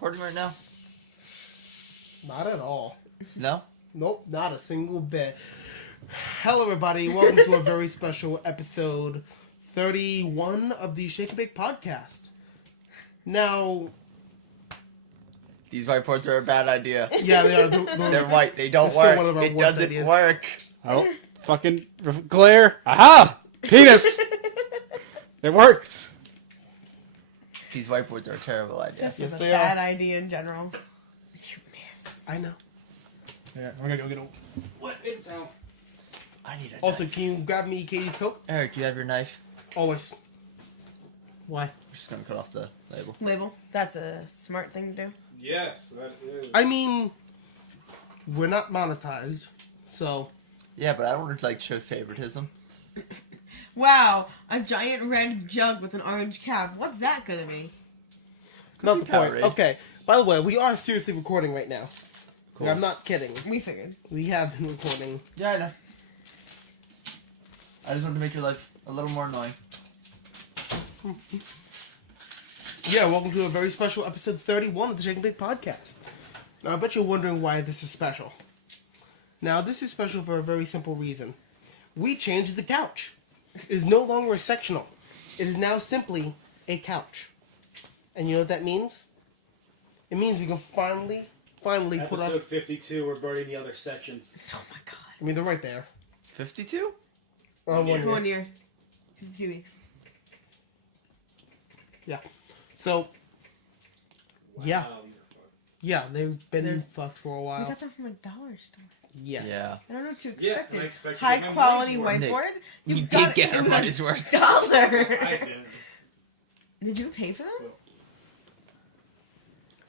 recording right now? Not at all. No? Nope, not a single bit. Hello, everybody. Welcome to a very special episode 31 of the Shake and Bake podcast. Now, These whiteboards are a bad idea. yeah, they are. They're white. They don't They're still work. one of our It worst doesn't ideas. work. Oh, fucking glare. Aha! Penis! It worked. These whiteboards are a terrible idea. This Yes, was a they bad are. idea in general. You miss. I know. Yeah, we're gonna go get a wet in town. I need a Also, knife. can you grab me Katie's Coke? Eric, do you have your knife? Always. Why? I'm just gonna cut off the label. Label. That's a smart thing to do. Yes, that is. I mean, we're not monetized, so... Yeah, but I don't want to like show favoritism. Wow, a giant red jug with an orange cap. What's that gonna be? Not be the point. Powerade. Okay, by the way, we are seriously recording right now. Cool. I'm not kidding. We figured. We have been recording. Yeah, I know. I just wanted to make your life a little more annoying. Yeah, welcome to a very special episode 31 of the Shake and Bake podcast. Now, I bet you're wondering why this is special. Now, this is special for a very simple reason. We changed the couch. It is no longer a sectional. It is now simply a couch. And you know what that means? It means we can finally put Episode up... 52, we're burning the other sections. Oh my god. I mean, they're right there. 52? 1 year. 1 year. 52 weeks. Yeah. So, yeah. Wow, these are fun. Yeah, they've been They're- fucked for a We while. got them from a dollar store. Yes. Yeah. I don't know what you Yeah, expected. I expected High to get my quality money's worth. whiteboard? We You did got get it our was money's worth. I $1. did. Did you pay for them?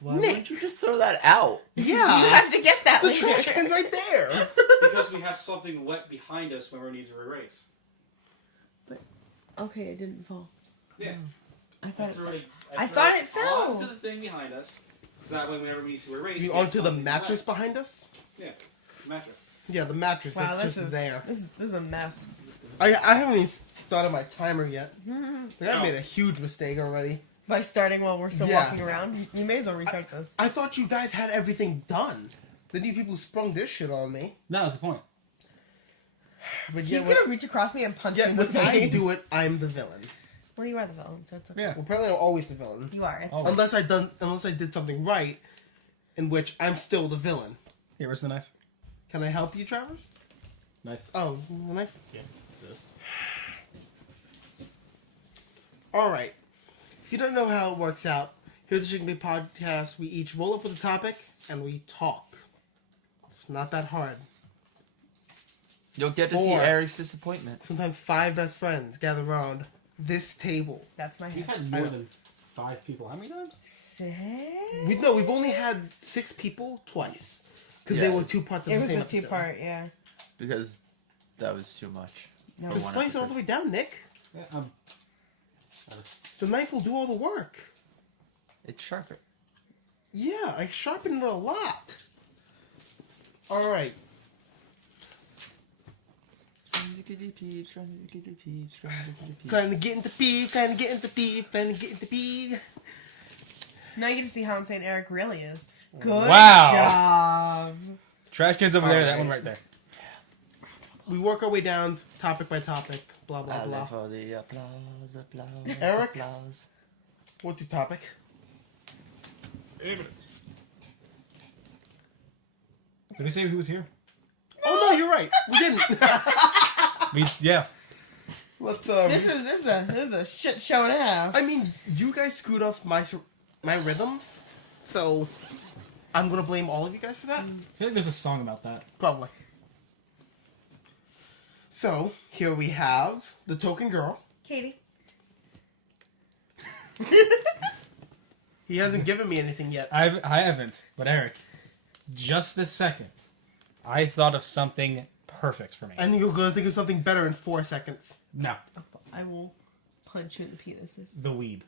Why Nick. wouldn't you just throw that out? You Yeah. have to get that The later. trash can's right there. Because we have something wet behind us when we need to erase. Okay, it didn't fall. Yeah. I thought it threw fell. it- I threw thought it fell. Onto the thing behind us, so that way whenever we need to erase, You we have onto the something mattress wet. behind us? Yeah, mattress. Yeah, the mattress Wow, that's this just is there. This is a mess. I haven't even started my timer yet. Like, I No. made a huge mistake already. By starting while we're still Yeah. walking around, you may as well restart this. I thought you guys had everything done. Then you people sprung this shit on me. No, that's the point. But He's yeah, gonna reach across me and punch me yeah, in the when I face. do it, I'm the villain. Well, you are the villain, so it's okay. Yeah. Well, apparently I'm always the villain. You are. It's Oh. fine. Unless I did something right, in which I'm still the villain. Here, where's the knife? Can I help you, Travers? Knife. Oh, the knife? Yeah. Alright. If you don't know how it works out, here's the Shake and Bake podcast. We each roll up with a topic, and we talk. It's not that hard. You'll get to see 4. Eric's disappointment. Sometimes 5 best friends gather around this table. That's my We've head. had I more know. than 5 people. How many times? 6? We've only had 6 people twice. Because they Yeah. were 2 parts of It the was same a episode. 2-part, yeah. Because that was too much. No. For Just one slice it all the episode. way down, Nick. Yeah, The knife will do all the work. It's sharper. Yeah, I sharpened it a lot. Alright. Kinda getting the beef, kinda getting the beef, kinda getting the beef. Now you get to see how insane Eric really is. Good Wow. job. trash can's over there. That Alright. one right there. We work our way down, topic by topic, blah blah I live blah. for the applause, applause, Eric? applause. What's your topic? Did we say who was here? Oh no, you're right. We didn't. Yeah. Let's This is a shit show and a half. I mean, you guys screwed up my rhythms, so I'm gonna blame all of you guys for that. I feel like there's a song about that. Probably. So here we have the token girl. Katie. He hasn't given me anything yet. I haven't, but Eric, just this second, I thought of something perfect for me. And you're gonna think of something better in 4 seconds. No, I will punch you in the penis. the weed.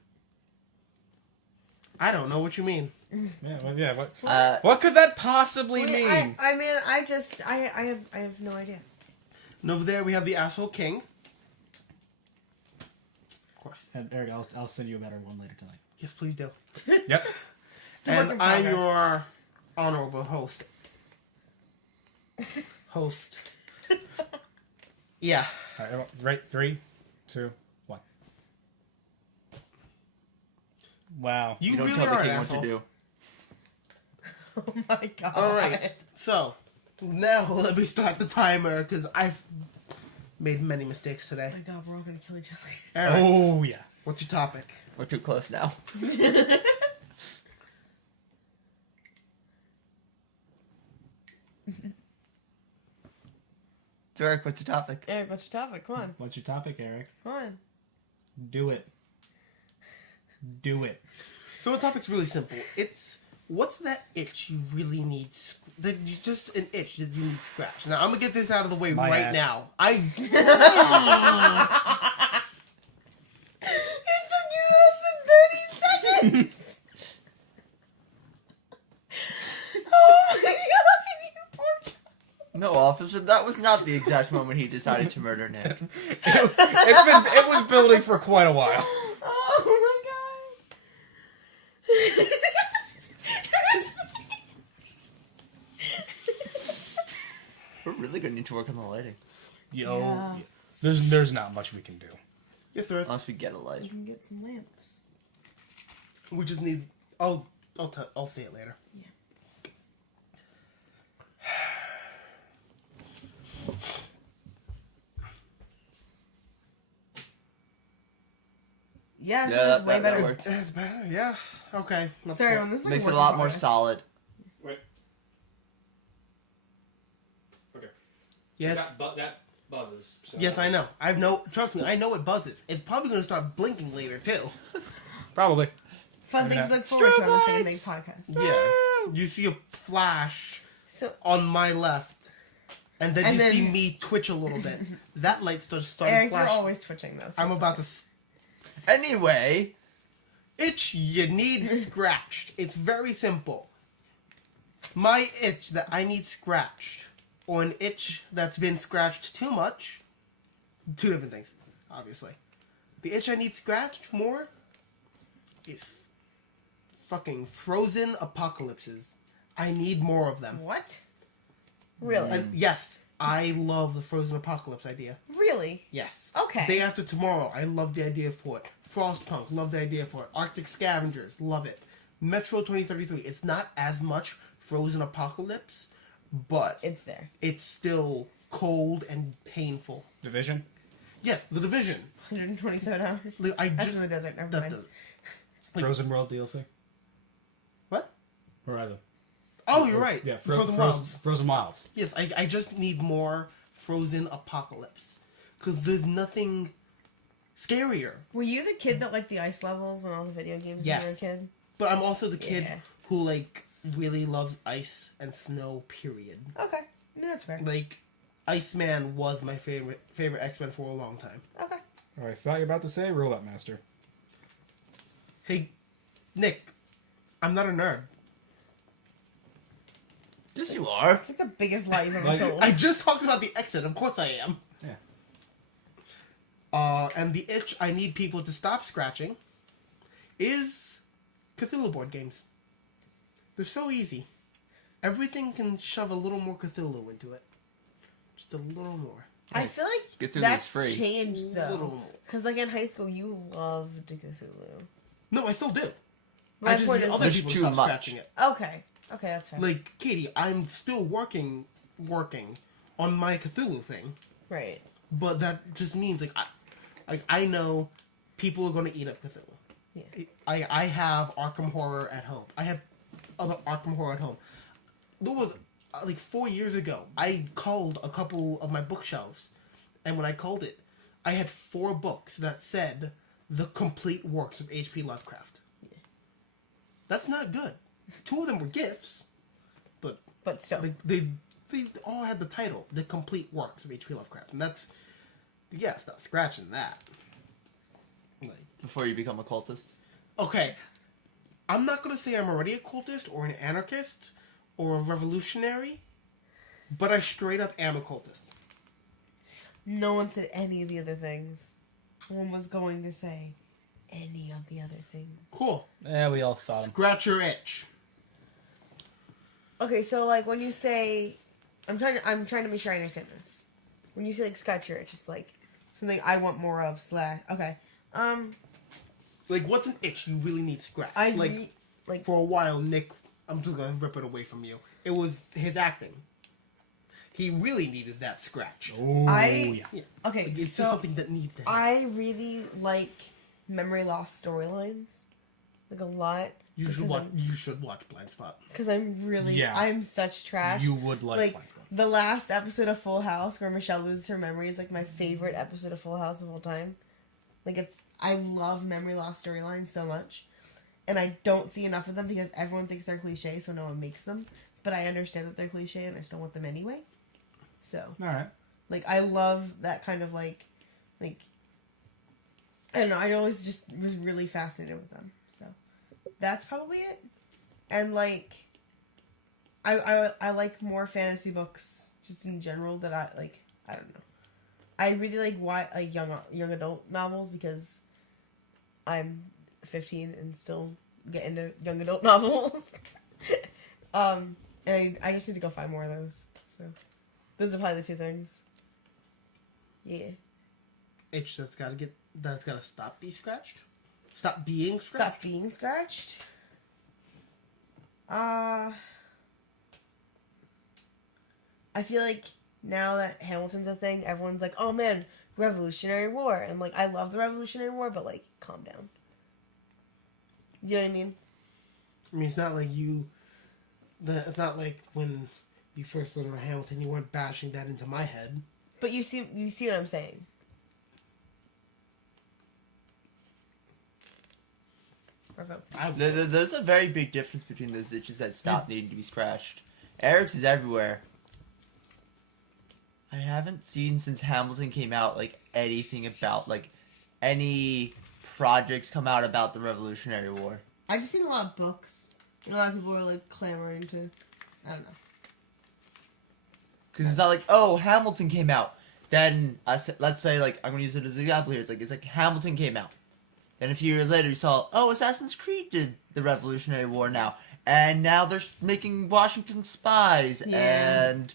I don't know what you mean. Yeah, what could that possibly mean? I mean, I have no idea. And over there we have the asshole king. Of course. And Eric, I'll send you a better one later tonight. Yes, please do. Yep. It's a work in And I'm progress. your honorable host. Yeah. All right, right. 3, 2, 1. Wow. You, You don't really tell are the an king what asshole. to do. Oh my god. All right. So, now let me start the timer because I've made many mistakes Oh today. my god, we're all gonna kill each other. Eric, Oh yeah. what's your topic? We're too close now. Derek, what's your topic? Eric, what's your topic? Come on. What's your topic, Eric? Come on. Do it. Do it. So the topic's really simple. It's what's that itch you really need? That you just an itch that you need scratch. Now I'm gonna get this out of the way My right ass. now. It took you less than 30 seconds! Oh my god, you poor child. No, officer, that was not the exact moment he decided to murder Nick. It was building for quite a while. Oh my god. We're really gonna need to work on the lighting. Yo, Yeah. there's not much we can do. Yes, sir. Unless we get a You light. can get some lamps. We just need. I'll say it later. Yeah, Yeah, that's way that better. works. It's better. Yeah. Okay. That's Sorry, cool. when this is like Makes it work a in lot more progress. solid. Wait. Okay. Yes. That buzzes. So. Yes, I know. I know. Trust me, I know it buzzes. It's probably gonna start blinking later too. Probably. Fun Yeah. things to look forward to on the Strobe Second Big lights. podcast. Yeah. You see a flash So, on my left, and then And you then- see me twitch a little bit. That light starts Eric, flashing. you're always twitching though. So I'm it's about okay. to. Anyway, Itch you need scratched. It's very simple. My itch that I need scratched, or an itch that's been scratched too much, two different things, obviously. The itch I need scratched more is fucking frozen apocalypses. I need more of them. What? Really? And yes, I love the frozen apocalypse idea. Really? Yes. Okay. Day After Tomorrow, I love the idea for it. Frostpunk, love the idea for it. Arctic Scavengers, love it. Metro 2033, it's not as much frozen apocalypse, but It's there. it's still cold and painful. Division. Yes, The Division. 127 hours. Like, I That's just in the desert. Never that's mind. Like- Frozen World DLC. what? Horizon. Oh, you're right. Yeah, Frozen Wilds. Frozen Wilds. Yes, I just need more frozen apocalypse because there's nothing scarier. Were you the kid that liked the ice levels and all the video games Yes. when you were a kid? But I'm also the kid Yeah. who like really loves ice and snow. Period. Okay. I mean, that's fair. Like, Iceman was my favorite X-Men for a long time. Okay. Oh, I thought you were about to say Robot Master. Hey, Nick, I'm not a nerd. yes you are. It's like the biggest lie you've ever Like, told. I just talked about the X-Men. Of course I am. Yeah. And the itch I need people to stop scratching is Cthulhu board games. They're so easy. Everything can shove a little more Cthulhu into it. Just a little more. I feel like Cthulhu's that's free. changed A little though. more. Because like in high school, you loved Cthulhu. No, I still do. My I just point need is, other There's people to too stop much. scratching it. okay, that's fair. Like, Katie, I'm still working on my Cthulhu thing. right. But that just means I know people are going to eat up Cthulhu. Yeah. I have Arkham Horror at home. I have other Arkham Horror at home. There was like 4 years ago, I culled a couple of my bookshelves, and when I culled it, I had 4 books that said the complete works of H.P. Lovecraft. Yeah. That's not good. 2 of them were gifts, but But still, they all had the title, the complete works of H.P. Lovecraft, and that's stop scratching that. Like, Before you become a cultist. okay, I'm not gonna say I'm already a cultist or an anarchist or a revolutionary, but I straight up am a cultist. no one said any of the other things. No one was going to say any of the other things. Cool. Yeah, we all thought him. Scratch your itch. Okay, so like when you say, I'm trying to make sure I understand this. When you say like scratch your itch, it's like something I want more of. Okay. Like, what's an itch you really need scratched? Like For a while, Nick, I'm just gonna rip it away from you. It was his acting. He really needed that scratch. Oh, I- yeah. okay. Like, it's so just something that needs to happen. I really like memory loss storylines, like a lot. You should watch Blind Spot. Because Yeah. I'm such trash. You would like Like, Blind Spot. the last episode of Full House where Michelle loses her memory is like my favorite episode of Full House of all time. Like I love memory loss storylines so much, and I don't see enough of them because everyone thinks they're cliche, so no one makes them. But I understand that they're cliche, and I still want them anyway. So, All right. like, I love that kind of like, I don't know. I always just was really fascinated with them. So, that's probably it. And like, I like more fantasy books just in general that I like. I don't know. I really like young adult novels because I'm 15 and still get into young adult novels. And I just need to go find more of those. So those are probably the two things. Yeah. Itch that's gotta stop being scratched. Stop being scratched. Stop being scratched. I feel like now that Hamilton's a thing, everyone's like, "Oh man, Revolutionary War," and like, I love the Revolutionary War, but like, calm down. You know what I mean? I mean, it's not like it's not like when you first learned about Hamilton, you weren't bashing that into my head. But you see what I'm saying. Bravo. There's a very big difference between those itches that stop needing to be scratched. Eric's is everywhere. I haven't seen since Hamilton came out like anything about like any projects come out about the Revolutionary War. I just seen a lot of books. And a lot of people are like clamoring to. I don't know. Because it's not like, oh, Hamilton came out. Then let's say like I'm gonna use it as an example here. It's like Hamilton came out. Then a few years later, you saw, oh, Assassin's Creed did the Revolutionary War now, and now they're making Washington Spies. Yeah. And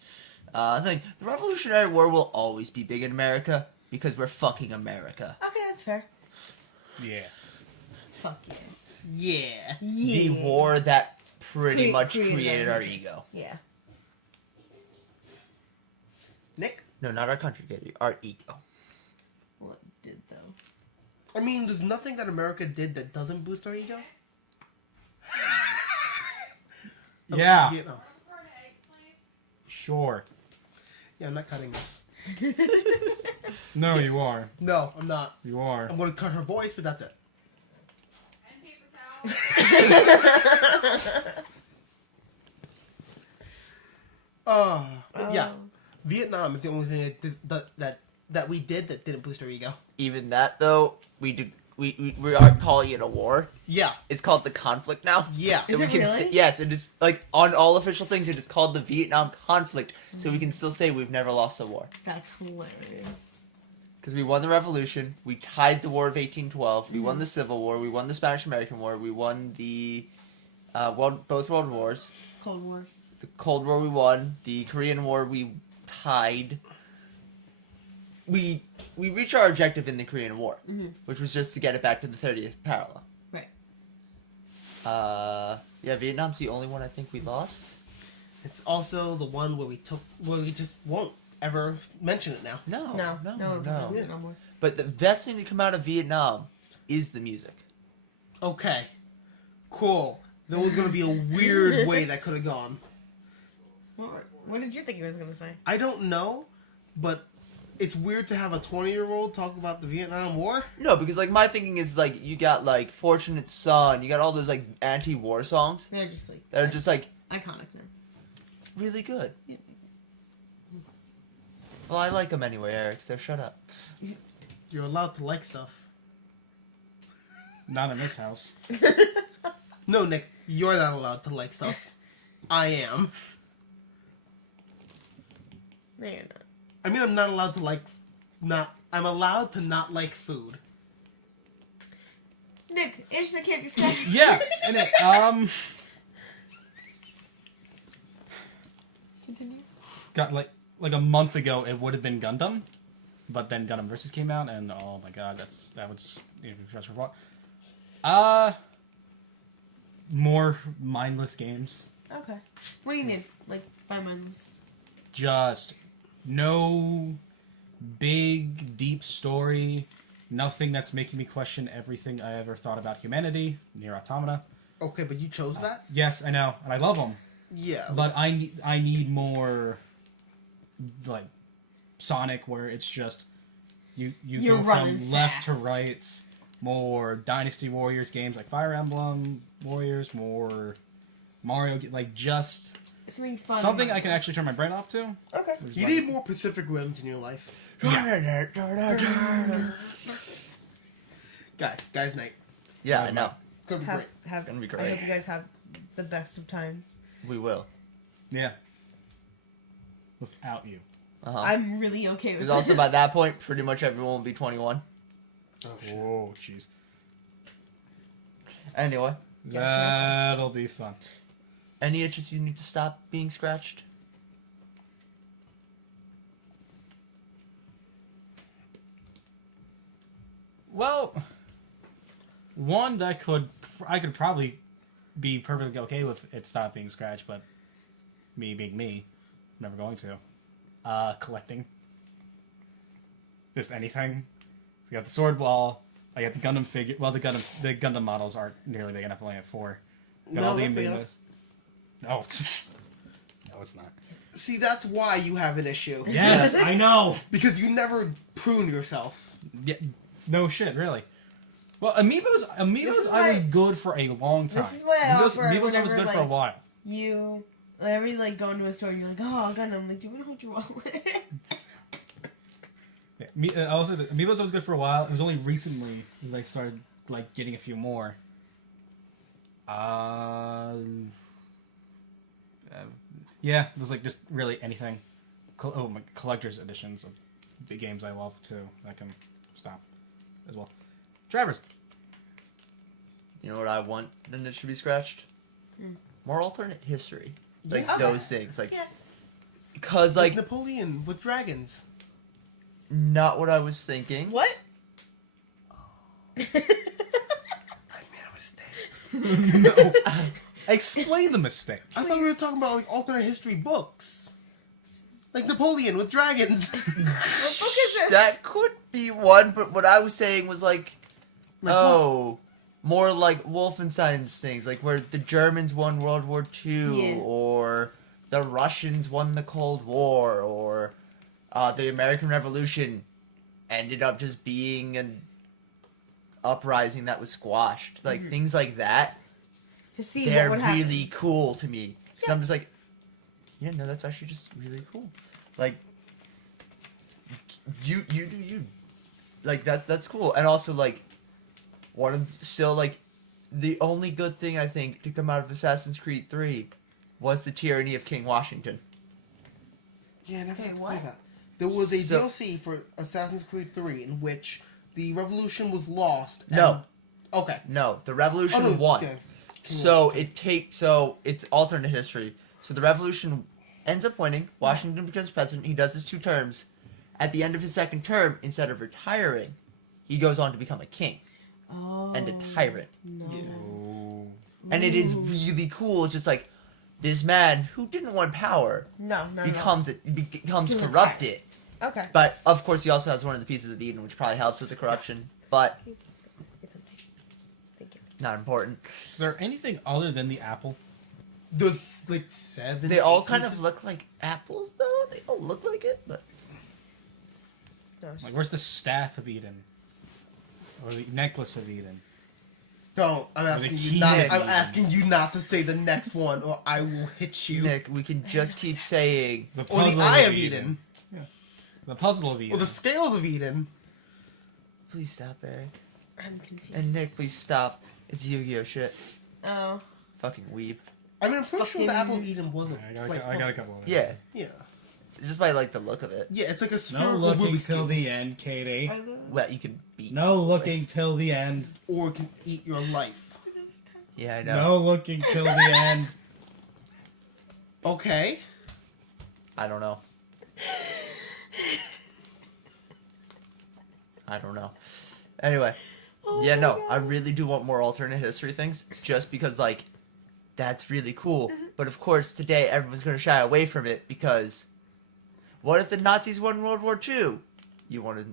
I think the Revolutionary War will always be big in America because we're fucking America. Okay, that's fair. Yeah. Fuck yeah. Yeah. Yeah. The war that pretty much Created created our our country. ego. Yeah. Nick? No, not our country, our ego. Well, it did though. I mean, there's nothing that America did that doesn't boost our ego. Yeah. Vietnam. Sure. Yeah, I'm not cutting this. No, you are. No, I'm not. You are. I'm going to cut her voice, but that's it. And paper towel. Yeah. Vietnam is the only thing that we did that didn't boost our ego. Even that though, we aren't calling it a war. Yeah. It's called the conflict now. Yeah. Is it really? Yes, it is, like, on all official things, it is called the Vietnam conflict, so we can still say we've never lost a war. That's hilarious. Because we won the revolution, we tied the War of 1812, we won the Civil War, we won the Spanish-American War, we won the both World Wars, Cold War. the Cold War we won, the Korean War we tied. We reached our objective in the Korean War, which was just to get it back to the 30th parallel. Right. Yeah, Vietnam's the only one I think we lost. It's also the one where we just won't ever mention it now. No, No. no. No more. But the best thing to come out of Vietnam is the music. Okay. Cool. There was going to be a weird way that could have gone. What did you think he was gonna say? I don't know, but it's weird to have a 20-year-old talk about the Vietnam War. No, because like my thinking is like you got like Fortunate Son, you got all those like anti-war songs They're just like that are just like iconic now. really good. Yeah. Well, I like them anyway, Eric. So shut up. You're allowed to like stuff. Not in this house. No, Nick, you're not allowed to like stuff. I am. No, you're not. I mean, I'm not allowed to like. I'm allowed to not like food. Nick, itch that can't be scratched. Yeah. And got like a month ago, it would have been Gundam, but then Gundam Versus came out, and oh my god, that was just for more mindless games. Okay. What do you mean? Like, by mindless? Just no big, deep story. Nothing that's making me question everything I ever thought about humanity. Near Automata. Okay, but you chose that? Yes, I know, and I love them. Yeah. But I need more, like, Sonic, where it's just you You're go running from left to fast. right. More Dynasty Warriors games like Fire Emblem Warriors. More Mario, like just Something fun. something I can actually turn my brain off to. Okay. Which is You like- need more Pacific Rims in your life. Guys night. Yeah, I know. It's gonna be great. Have, gonna be I great. hope you guys have the best of times. We will. Yeah. Without you. Uh-huh. I'm really okay with Because this. also by that point, pretty much everyone will be 21. Oh, shit. Whoa, jeez. Anyway, Yes, That'll be fun. any itches you need to stop being scratched? Well, one that I could probably be perfectly okay with it stop being scratched, but me being me, I'm never going to. Collecting. Just anything. So I got the sword wall. I got the Gundam figure. Well, the Gundam models aren't nearly big enough. I only have 4. Got No, all the that's big amiibos. No, no, it's not. See, that's why you have an issue. Yes, I know. Because you never prune yourself. Yeah, no shit, really. Well, amiibos This is I was why- good for a long time. This is why I offer Amiibos I was whenever, good for a like, while. You, whenever you like go into a store and you're like, oh, Gundam, I'm like, do you want to hold your wallet? Yeah, I also Amiibos was good for a while. It was only recently that I started like getting a few more. Yeah, there's like just really anything. My collector's editions of the games I love too. I can stop as well. Drivers. You know what I want and it should be scratched? More alternate history. Like Yeah. Okay. those things. Like, Yeah. because Like like, Napoleon with dragons. not what I was thinking. What? I made a mistake. No. Explain the mistake. I thought we were talking about like alternate history books. Like Napoleon with dragons. What book is this? That could be one, but what I was saying was like, Like, oh, more like Wolfenstein's things, like where the Germans won World War II, Yeah. or the Russians won the Cold War, or the American Revolution ended up just being an uprising that was squashed. Like things like that, To see they're what would happen. really cool to me. So Yeah. I'm just like, yeah, no, that's actually just really cool. Like, you do you. Like that's cool. And also like, one of still like, the only good thing I think to come out of Assassin's Creed 3 was the tyranny of King Washington. Yeah, I never Wait, got to what? play that. There was a So- DLC for Assassin's Creed 3 in which the revolution was lost. and- No. Okay. No, the revolution Oh, no, won. yes. So it's alternate history. So the revolution ends up winning. Washington becomes president. He does his 2 terms. At the end of his 2nd term, instead of retiring, he goes on to become a king Oh. and a tyrant. No. Yeah. And it is Ooh. really cool. It's just like this man who didn't want power No, no, becomes He was corrupted. no. Okay. But of course, he also has one of the pieces of Eden, which probably helps with the corruption. But It's okay. Thank you. not important. Is there anything other than the apple? The like 7. They all 8 kind of pieces? look like apples, though. They all look like it, but No, it's Like, where's the staff of Eden? Or the necklace of Eden? Don't. I'm the asking you key not. head. I'm asking you not to say the next one, or I will hit you. Nick, we can just keep saying The Or the puzzle Eye of Eden. The puzzle of Eden. Or the Scales of Eden. please stop, Eric. I'm confused. And Nick, please stop. It's Yu-Gi-Oh shit. Oh. Fucking weeb. I mean, I'm pretty sure the Fucking- Apple of Eden wasn't. I got a couple of them. Yeah, Yeah. just by like the look of it. Yeah, it's like a No spherical looking Rubik's till Cube. the end, Katie. I know. Well, you can beat. No looking till the end. Or it can eat your life. Yeah, I know. No looking till the end. Okay. I don't know. I don't know. Anyway, Oh yeah, my no, God. I really do want more alternate history things, just because, like, that's really cool. But of course, today everyone's gonna shy away from it because, what if the Nazis won World War II? You want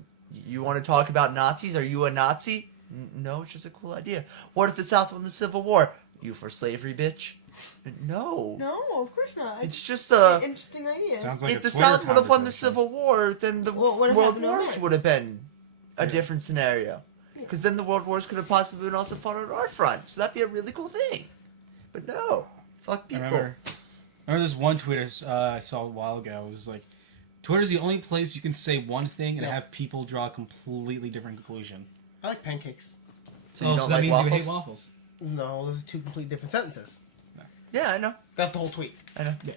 to talk about Nazis? Are you a Nazi? No, it's just a cool idea. What if the South won the Civil War? You for slavery, bitch? No. No, of course not. It's just an a. interesting idea. Sounds like If a the Twitter South would have won the conversation. Civil War, then the Well, what World happened Wars then? would have been a Yeah. different scenario. Because then the World Wars could have possibly been also fought on our front. So that'd be a really cool thing. But no. Fuck I people. remember this one tweet I saw a while ago. It was like, Twitter's the only place you can say one thing and Yeah. have people draw a completely different conclusion. I like pancakes. So you don't so that like means waffles? you hate waffles. No, those are two completely different sentences. Yeah, I know. That's the whole tweet. I know. Yeah.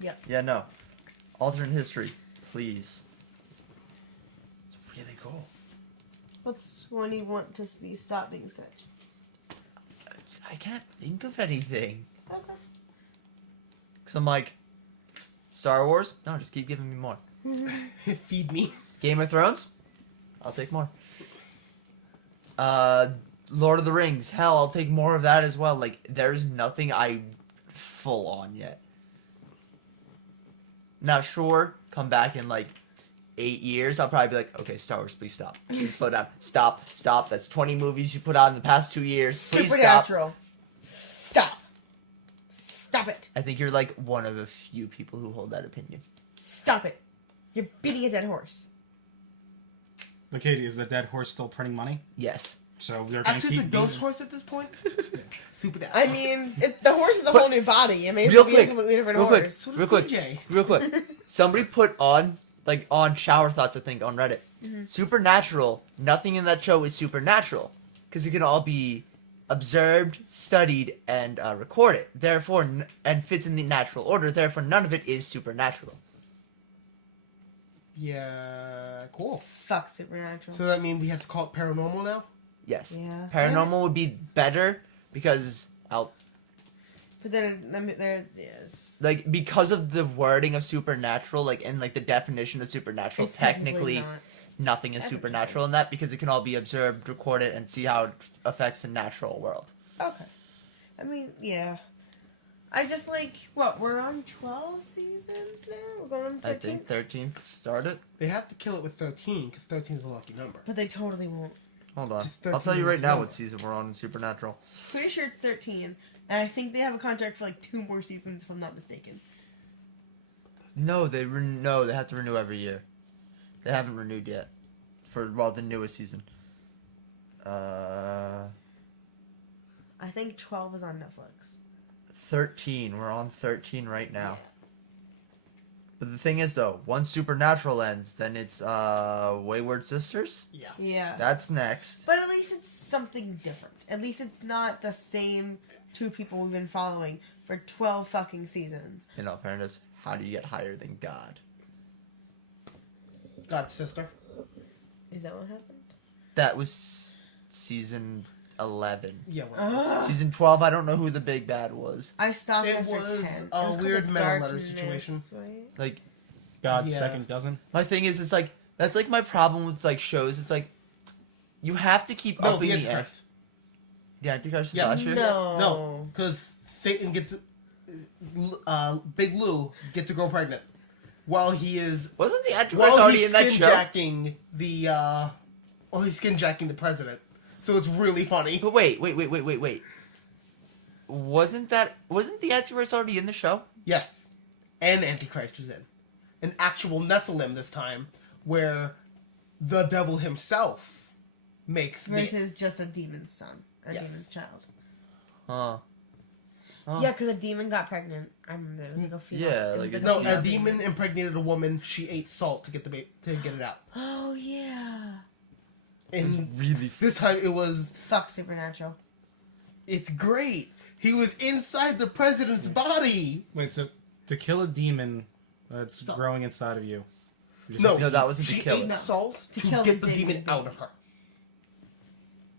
Yep. Yeah, no. Alternate history, please. It's really cool. What's when you want to be stop being scratched? I can't think of anything. Okay. Because I'm like, Star Wars? No, just keep giving me more. Feed me. Game of Thrones? I'll take more. Lord of the Rings? Hell, I'll take more of that as well. Like, there's nothing I full on yet. Now, sure, come back in like 8 years, I'll probably be like, okay, Star Wars, please stop. Please slow down. Stop. That's 20 movies you put out in the past 2 years. Please stop. Supernatural. Stop. Stop it. I think you're like one of a few people who hold that opinion. Stop it. You're beating a dead horse. But Katie, is the dead horse still printing money? Yes. So they're going to Actually, keep it's a ghost being- horse at this point. Super I mean, the horse is a But- whole new body. It may as Real well be quick, a completely different real quick. horse. So does Real quick. BJ. Real quick. Somebody put on Shower Thoughts, I think, on Reddit. Supernatural. Nothing in that show is supernatural. Because it can all be observed, studied, and recorded. Therefore, and fits in the natural order. Therefore, none of it is supernatural. Yeah, cool. Fuck Supernatural. So that means we have to call it paranormal now? Yes. Yeah. Paranormal would be better because But then, I mean, there, yes. because of the wording of supernatural, and the definition of supernatural, It's technically not. nothing is Everything. supernatural in that because it can all be observed, recorded, and see how it affects the natural world. Okay. I mean, yeah. I just we're on 12 seasons now? We're going on 13? I think 13th started. They have to kill it with 13 because 13 is a lucky number. But they totally won't. Hold on. Just I'll 13 tell you right now no. what season we're on in Supernatural. Pretty sure it's 13. And I think they have a contract for 2 more seasons, if I'm not mistaken. No, they have to renew every year. They haven't renewed yet for the newest season. I think 12 is on Netflix. 13. We're on 13 right now. But the thing is, though, once Supernatural ends, then it's Wayward Sisters. Yeah. Yeah. That's next. But at least it's something different. At least it's not the same 2 people we've been following for 12 fucking seasons. In all fairness, how do you get higher than God? God's sister. Is that what happened? That was season 11. Yeah, Ah. Season 12, I don't know who the big bad was. I stopped It after was 10. a It was weird called meta letter Darkness, situation. right? God's Yeah. second dozen. My thing is, that's my problem with shows. It's you have to keep No, upping the the ante. Antichrist. The Antichrist is Yeah. last year? No. No, because Satan gets... Big Lou gets a girl pregnant. While he is... Wasn't the Antichrist While already he's in that show? skinjacking the... Well, he's skinjacking the president. So it's really funny. But wait. Wasn't the Antichrist already in the show? Yes. And Antichrist was in. An actual Nephilim this time, where the devil himself makes the... Versus just a demon's son. A Yes. demon's child. Huh. Huh. Yeah, because a demon got pregnant. I remember it was a female. Yeah, it was like No, female a demon impregnated a woman. She ate salt to get to get it out. Oh, yeah. And really this time it was... Fuck Supernatural. It's great. He was inside the president's body. Wait, so to kill a demon that's So- growing inside of you. you just No, have to- No, that wasn't to she kill ate it. No. salt To to kill get the the demon demon. out of her.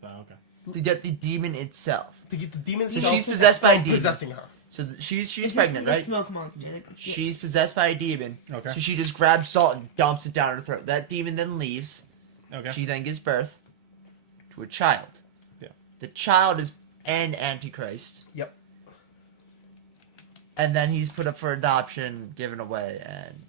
Oh, okay. To get the demon itself. To get the demon So itself she's possessed by a from demon. possessing her. So she's It's pregnant, basically right? a smoke monster. Like, She's possessed by a demon. Okay. So she just grabs salt and dumps it down her throat. That demon then leaves. Okay. She then gives birth to a child. Yeah. The child is an Antichrist. Yep. And then he's put up for adoption, given away, and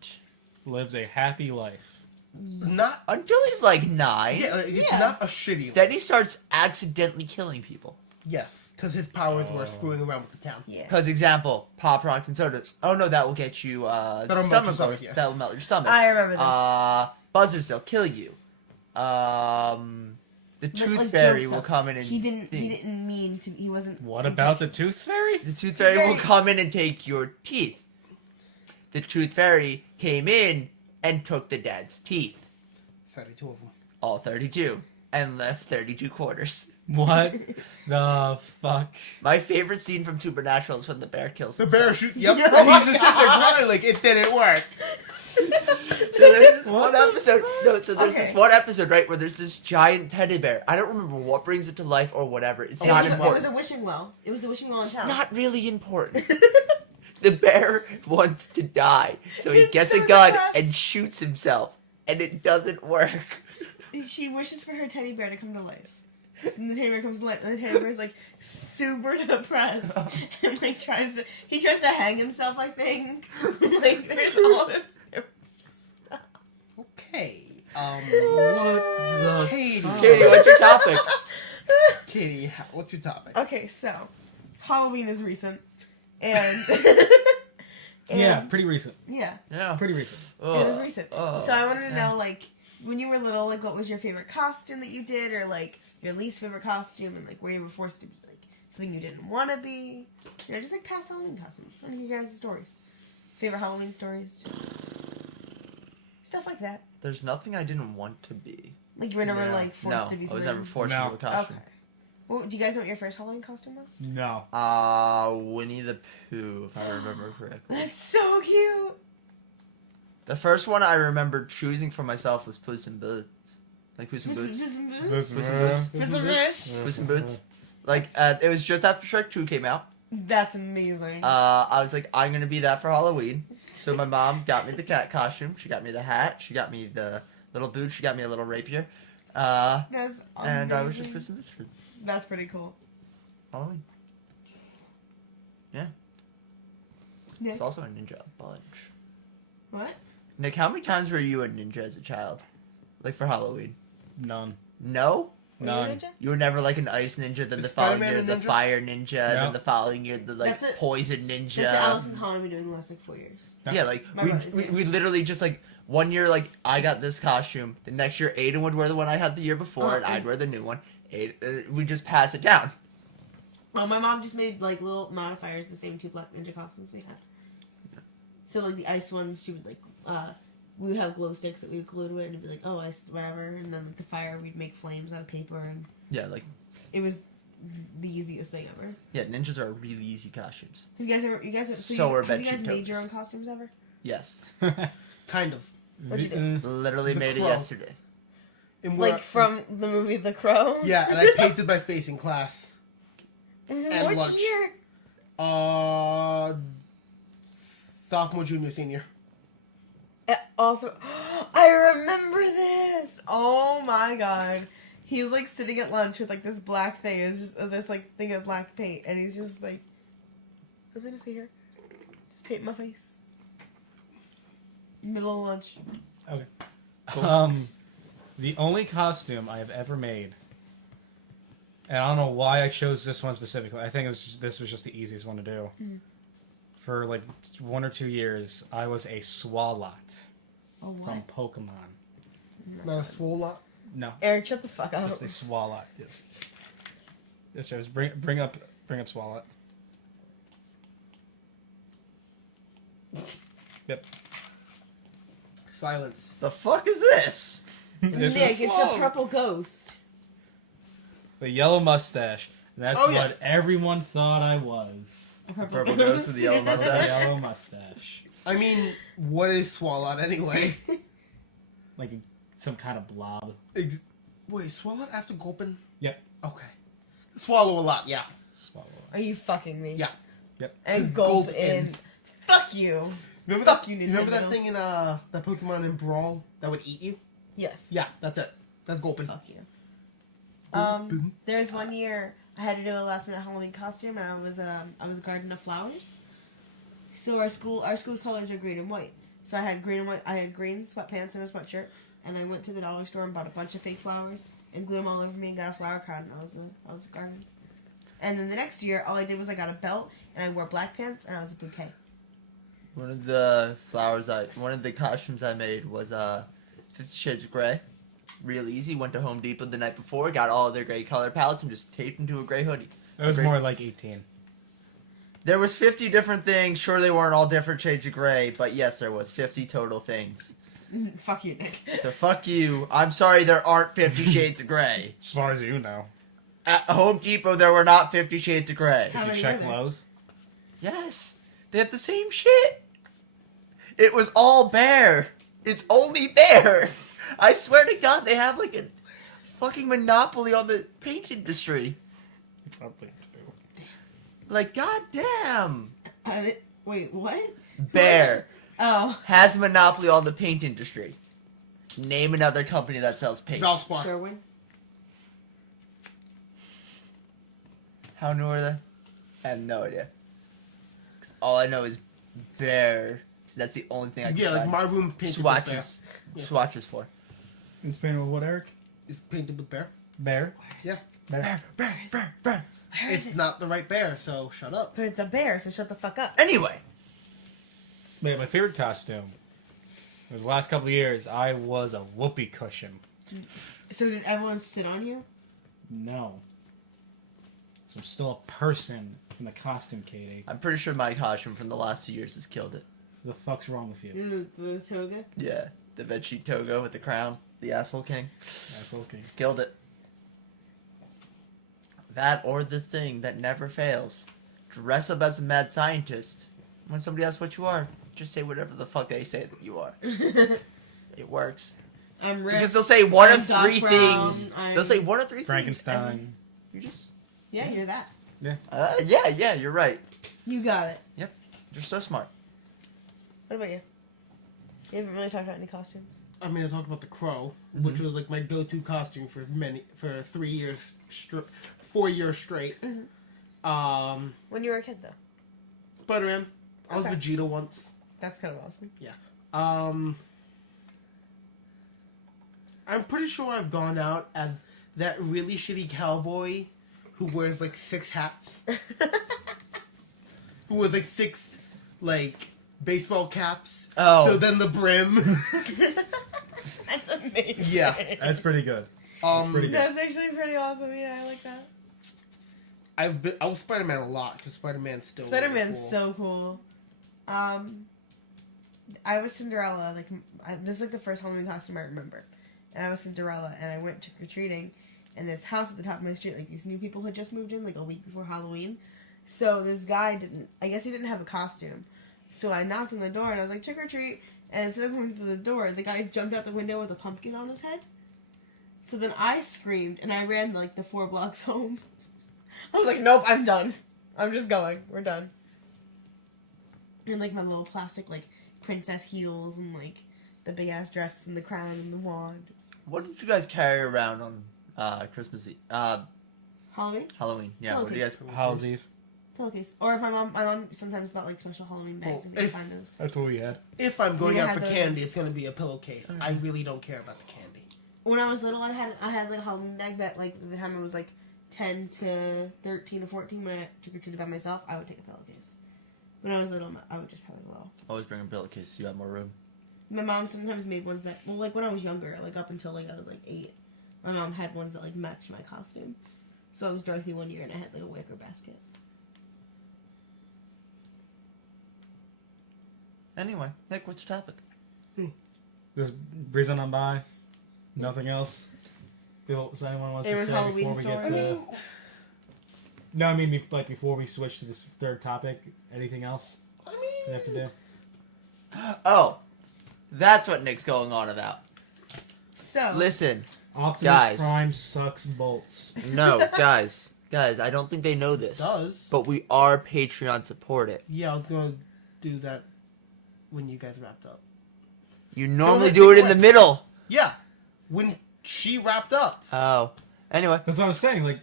Lives a happy life. Not. until he's like 9, Yeah, it's Yeah. not a shitty. then he starts accidentally killing people. Yes, because his powers were screwing around with the town. yeah. Because example, pop rocks and sodas. Oh no, that will get you That'll melt your stomach stomach, ulcers. yeah. That will melt your stomach. I remember this. Buzzers, they'll kill you. The tooth like, fairy jokes will up. come in and He didn't thing. mean to. He wasn't. What about the Tooth Fairy? The tooth fairy will Fairy. come in and take your teeth. The tooth fairy came in and took the dad's teeth, 32 of them. all 32, and left 32 quarters. What the fuck? My favorite scene from Supernatural is when the bear kills The himself. bear shoots. Yep. Yeah. And he's just sitting there crying like it didn't work. So there's this What one episode. No, so there's this Okay. one episode, right, where there's this giant teddy bear. I don't remember what brings it to life or whatever. It's It not was, important. It was a wishing well. It was the wishing well in It's town. not really important. The bear wants to die, so he It's gets so a gun depressed. and shoots himself, and it doesn't work. She wishes for her teddy bear to come to life. And the teddy bear comes to life, and the teddy bear is like super depressed and like tries to hang himself. I think like there's all this. Okay. What the Katie. fuck? Katie, what's your topic? Katie, what's your topic? Okay, so Halloween is recent, and, Yeah, pretty recent. yeah, Yeah. Pretty recent. it was recent. So I wanted to yeah. know, like, when you were little, like, what was your favorite costume that you did, or like your least favorite costume, and like where you were forced to be like something you didn't want to be, you know, just like past Halloween costumes. I want to hear your guys' stories, favorite Halloween stories, just stuff like that. There's nothing I didn't want to be. Like you were never Yeah. like forced No, to be I was something. never forced No. into a costume. Okay. Well, do you guys know what your first Halloween costume was? No. Winnie the Pooh, if I remember correctly. That's so cute. The first one I remember choosing for myself was Puss in Boots. Like Puss in Puss Boots. Puss in Boots. Puss in Boots. Puss in Boots. Puss in Boots. Like, it was just after Shrek 2 came out. That's amazing. I was like, I'm gonna be that for Halloween. So my mom got me the cat costume. She got me the hat. She got me the little boots. She got me a little rapier. That's And I was just amazing. Puss in Boots for That's pretty cool. Halloween. Yeah. Nick, It's also a ninja a bunch. what? Nick, how many times were you a ninja as a child? Like for Halloween? None. No? Were you a None. ninja? You were never like an ice ninja, then Is the following Spider-Man year a the ninja? fire ninja, and No. then the following year the like That's it. poison That's ninja. what Alex and Colin have been doing the last like 4 years. Yeah, like My we, brother's, we, yeah. we literally just like one year like I got this costume, the next year Aiden would wear the one I had the year before, and Uh-uh. I'd wear the new one. We just pass it down. Well, my mom just made like little modifiers, the same two black ninja costumes we had. So like the ice ones, she would like we would have glow sticks that we would glue to it and it'd be like, oh, ice whatever, and then like the fire we'd make flames out of paper, and Yeah, like it was the easiest thing ever. yeah, ninjas are really easy costumes. Have you guys ever? You guys So are have you bedsheet guys made your totes. own costumes ever? Yes, Kind of. What'd you do? literally The made it Crow. yesterday. And we're- Like from the movie The Crow? Yeah, and I painted my face in class. Mhm. Which lunch. year? Sophomore, junior, senior. I remember this. Oh my god. He's like sitting at lunch with like this black thing. It's just this like thing of black paint, and he's just like, nothing to see here. Just paint my face. Middle of lunch. The only costume I have ever made, and I don't know why I chose this one specifically. I think this was just the easiest one to do. Mhm. For like 1 or 2 years, I was a Swalot Oh what? from Pokemon. Not a swole lot. No, Eric, shut the fuck up. just a Swalot. Yes. Yes, sir. Just bring up Swalot. Yep. Silence. The fuck is this? This Nick, was it's a purple ghost. the yellow mustache. That's Oh, yeah. what everyone thought I was. A Purple ghost with the yellow The mustache. yellow mustache. I mean, what is Swalot anyway? Like some kind of blob. Wait, Swalot after Gulpin? Yep. Okay. Swallow a lot, yeah. Swallow. Are you fucking me? Yeah. And Gulp gulp in. in. Fuck you. Remember Fuck that? you, Remember that Nintendo. thing in that Pokemon in Brawl that would eat you? Yes. Yeah, that's it. That's Gulpin. Fuck you. There's one year I had to do a last minute Halloween costume, and I was a garden of flowers. So our school's colors are green and white. So I had green and white. I had green sweatpants and a sweatshirt, and I went to the dollar store and bought a bunch of fake flowers and glued them all over me and got a flower crown. And I was a garden. And then the next year, all I did was I got a belt and I wore black pants and I was a bouquet. One of the costumes I made was 50 Shades of Grey. Real easy. Went to Home Depot the night before, got all their gray color palettes, and just taped them to a gray hoodie. It was Great. more like 18. There was 50 different things. Sure, they weren't all different shades of gray, but yes, there was 50 total things. Fuck you, Nick. So fuck you. I'm sorry there aren't 50 shades of gray. As far as you know. At Home Depot, there were not 50 shades of gray. How Did many you check were there? Lowe's? Yes, they had the same shit. It was all bear. It's only bear. I swear to God, they have like a fucking monopoly on the paint industry. Probably do. Like, goddamn. Wait, what? Bear Oh. has a monopoly on the paint industry. Name another company that sells paint. Valspar. Sherwin? How new are they? I have no idea. 'Cause all I know is bear. 'Cause that's the only thing I can Yeah, like find. my room's painted with bear. Swatches. Yeah. Swatches for. It's painted with what, Eric? It's painted with bear. Bear? Yeah. Bear. Bear, bear, bear. Where is It's it? not the right bear, so shut up. But it's a bear, so shut the fuck up. Anyway. Wait, my favorite costume was the last couple of years, I was a whoopee cushion. So did everyone sit on you? No. So I'm still a person in the costume, Katie. I'm pretty sure my costume from the last 2 years has killed it. What the fuck's wrong with you? The toga? Yeah. The bedsheet toga with the crown. The asshole king. That's okay. It's killed it. That or the thing that never fails. Dress up as a mad scientist. When somebody asks what you are, just say whatever the fuck they say that you are. It works. I'm Rick. Because they'll say one I'm of Doc three Brown, things. I'm- They'll say one of three things. and then Frankenstein. You just. Yeah, you're that. Yeah, you're right. You got it. You're so smart. What about you? You haven't really talked about any costumes. I mean, I talked about the crow, Mm-hmm. which was like my go-to costume for 3 years, 4 years straight. Mm-hmm. When you were a kid, though. Spider-Man. I was Okay. Vegeta once. That's kind of awesome. I'm pretty sure I've gone out as that really shitty cowboy who wears like 6 hats, who wears like 6 like baseball caps. Oh. So then the brim. That's amazing. Yeah. That's pretty good. pretty good. That's actually pretty awesome. Yeah, I like that. I was Spider-Man a lot because Spider-Man's still really Spider-Man's cool. so cool. I was Cinderella. This is like the first Halloween costume I remember. And I was Cinderella, and I went trick or treating, and this house at the top of my street, like these new people had just moved in, like a week before Halloween. So this guy I guess he didn't have a costume. So I knocked on the door, and I was like, trick or treat. And instead of going through the door, the guy jumped out the window with a pumpkin on his head. So then I screamed, and I ran like the 4 blocks home. I was like, nope, I'm done. I'm just going. We're done. And like my little plastic like princess heels and like the big ass dress and the crown and the wand. What did you guys carry around on Christmas Eve? Halloween? Halloween. Yeah, what do you guys? Hallow's Eve. Pillowcase. Or if my mom sometimes bought like special Halloween bags and we could find those. That's what we had. If I'm going We out had for those- candy, it's gonna be a pillowcase. I really don't care about the candy. When I was little, I had like a Halloween bag that like the time I was like 10 to 13 to 14 when I trick or treated by myself, I would take a pillowcase. When I was little, I would just have a little. Always bring a pillowcase so you have more room. My mom sometimes made ones that, well, like when I was younger, like up until like I was like 8, my mom had ones that like matched my costume. So I was Dorothy one year and I had like a wicker basket. Anyway, Nick, what's your topic? Just breezing on by. Nothing else. Does anyone wants Favorite to say Halloween before we get story? to? No, I mean like before we switch to this third topic. Anything else we have to do? Oh, that's what Nick's going on about. So Listen, Optimus Guys. Prime sucks bolts. no, guys, Guys, I don't think they know this. Does. But we are Patreon supported. Yeah, I was gonna do that when you guys wrapped up. You normally ahead, do it take in the away. middle. Yeah, when she wrapped up. Oh. Anyway. That's what I was saying. Like,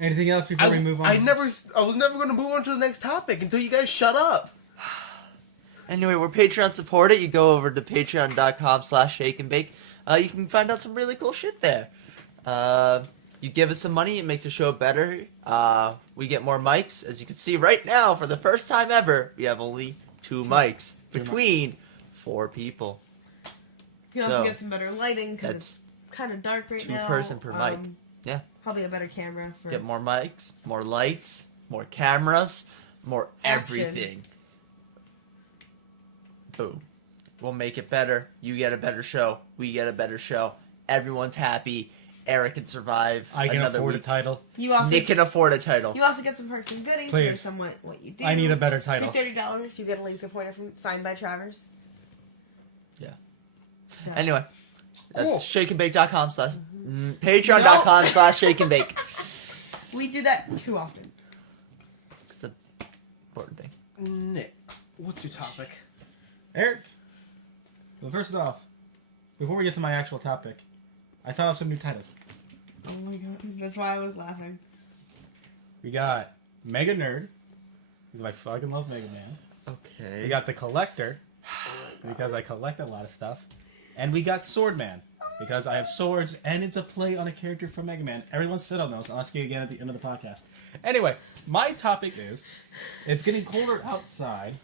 anything else before we move on? I was never gonna move on to the next topic until you guys shut up. Anyway, we're Patreon supported. You go over to patreon.com/shakeandbake. You can find out some really cool shit there. You give us some money, it makes the show better. We get more mics. As you can see right now, for the first time ever, we have only two mics between 4 people. You So, also get some better lighting because That's it's kind of dark right two now. person per mic. Yeah. Probably a better camera for Get more mics, more lights, more cameras, more Action. everything. Boom. We'll make it better. You get a better show. We get a better show. Everyone's happy. Eric can survive I can another afford week. a title. You also Nick can afford a title. you also get some perks and goodies Please. based on what you do. I need a better title. For $30, you get a laser pointer signed by Travers. Yeah. So. Anyway, that's Cool. shakeandbake.com patreon.com/shakeandbake. We do that too often. That's the important thing. Nick, what's your topic? Eric. Well, first off, before we get to my actual topic, I thought of some new titles. Oh my god, that's why I was laughing. We got Mega Nerd, because I fucking love Mega Man. Okay. We got the Collector, because I collect a lot of stuff. And we got Swordman, because I have swords, and it's a play on a character from Mega Man. Everyone sit on those. I'll ask you again at the end of the podcast. Anyway, my topic is, it's getting colder outside,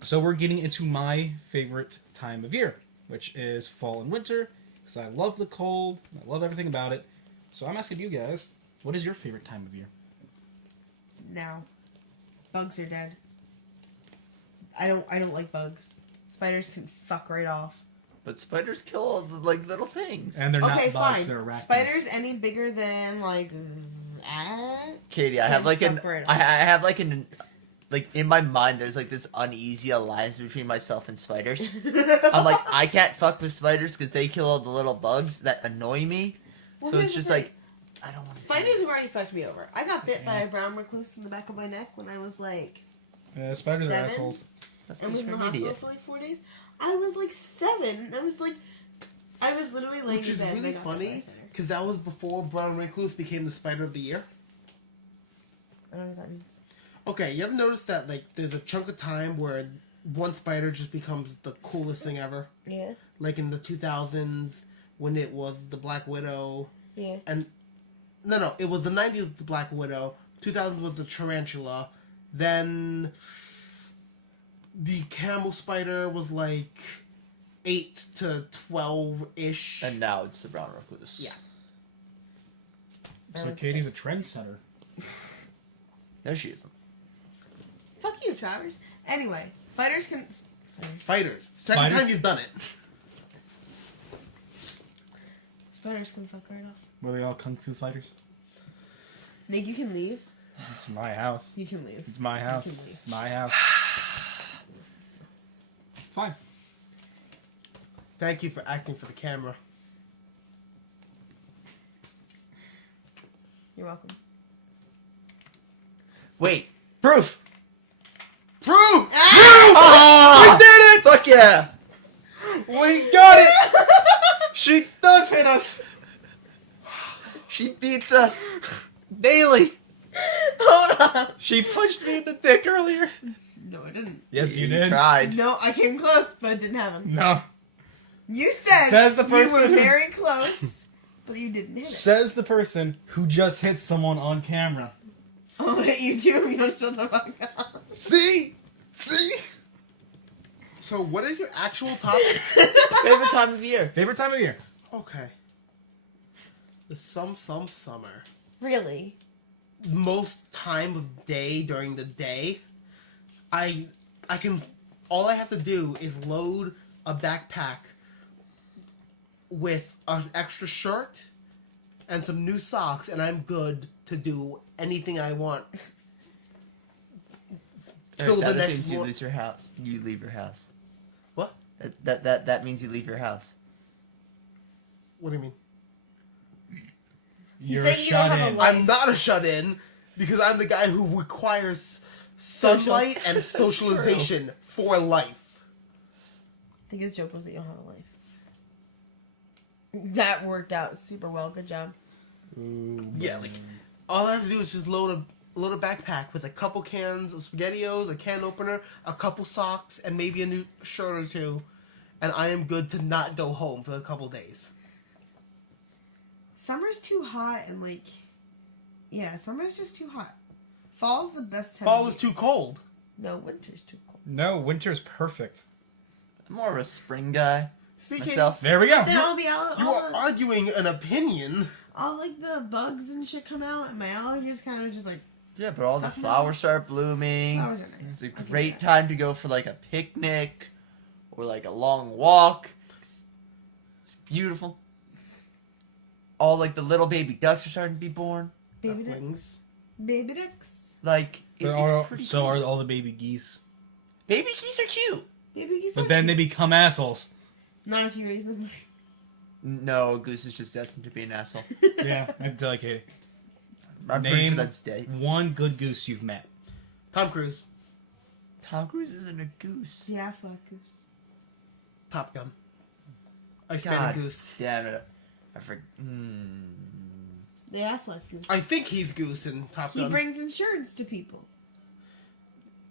so we're getting into my favorite time of year, which is fall and winter, because I love the cold, I love everything about it. So I'm asking you guys, what is your favorite time of year? Now, bugs are dead. I don't like bugs. Spiders can fuck right off. But spiders kill all the little things. And they're Okay, not bugs, fine. they're arachnids. Spiders any bigger than Katie, I have Can an fuck right I off. have in my mind there's this uneasy alliance between myself and spiders. I'm like, I can't fuck with spiders because they kill all the little bugs that annoy me. Well, So it's here's the just thing. like, I don't want to. Spiders have already fucked me over. I got bit by a brown recluse in the back of my neck when I was like Spiders are 7? assholes. That's I was because in you're the an hospital idiot. for like 4 days. I was like 7. I was literally laying Which in is bed. and I really got bit by a funny, spider. because that was before Brown Recluse became the Spider of the Year. I don't know what that means. Okay, you ever notice that there's a chunk of time where one spider just becomes the coolest thing ever? Yeah, Like in the 2000s when it was the Black Widow. yeah. No, it was the 90s the Black Widow. 2000s was the Tarantula. Then the camel spider was like 8 to 12-ish. And now it's the brown recluse. Yeah. So Katie's a trendsetter. No, she isn't. Fuck you, Travers. Anyway, spiders can. Fighters. Second Fighters? time you've done it. Spiders can fuck right off. Were they all kung fu fighters? Nick, you can leave. It's my house. You can leave. It's my house. You can leave. My house. Fine. Thank you for acting for the camera. You're welcome. Wait, proof! Proof! Ah! We did it! Fuck yeah! We got it! She does hit us! She beats us daily. Hold on. She punched me in the dick earlier. No, I didn't. Yes, you did. Tried. No, I came close, but it didn't happen. No. You said Says the you person were who- very close, but you didn't hit it. Says the person who just hit someone on camera. Oh, wait, you do? You don't shut the fuck up. See? See? So what is your actual topic? Favorite time of year. Favorite time of year? Okay. The summer. Really? Most time of day during the day. I can, all I have to do is load a backpack with an extra shirt and some new socks, and I'm good to do anything I want. Till that the next assumes you morning. lose your house. You leave your house. What? That means you leave your house. What do you mean? You're saying you don't shut have a in. life. I'm not a shut-in because I'm the guy who requires sunlight and socialization for life. I think his joke was that you don't have a life. That worked out super well. Good job. Yeah, like all I have to do is just load a backpack with a couple cans of SpaghettiOs, a can opener, a couple socks, and maybe a new shirt or two, and I am good to not go home for a couple days. Summer's too hot and like, yeah, summer's just too hot. Fall's the best time. Fall of is year. too cold. No, winter's too cold. No, winter's perfect. I'm more of a spring guy See, myself. There we go. Then all the you all, are arguing an opinion. all like the bugs and shit come out, and my allergies kind of just like Yeah, but all the Fucking flowers start blooming. flowers are nice. It's a I'll give you great that. time to go for like a picnic or like a long walk. It's beautiful. All like the little baby ducks are starting to be born. Baby ducks. Ducklings. Baby ducks. Like But it's pretty so cool. are all the baby geese. Baby geese are cute. Baby geese. But are then they cute. become assholes. Not if you raise them. No, a goose is just destined to be an asshole. Yeah, it's like a I'm pretty Name- sure that's dead. one good goose you've met. Tom Cruise. Tom Cruise isn't a goose. Yeah, fuck goose. Top Gun. I God spent Goose. damn it. I forgot. The Affleck goose. I think he's Goose in Top He Gun. brings insurance to people.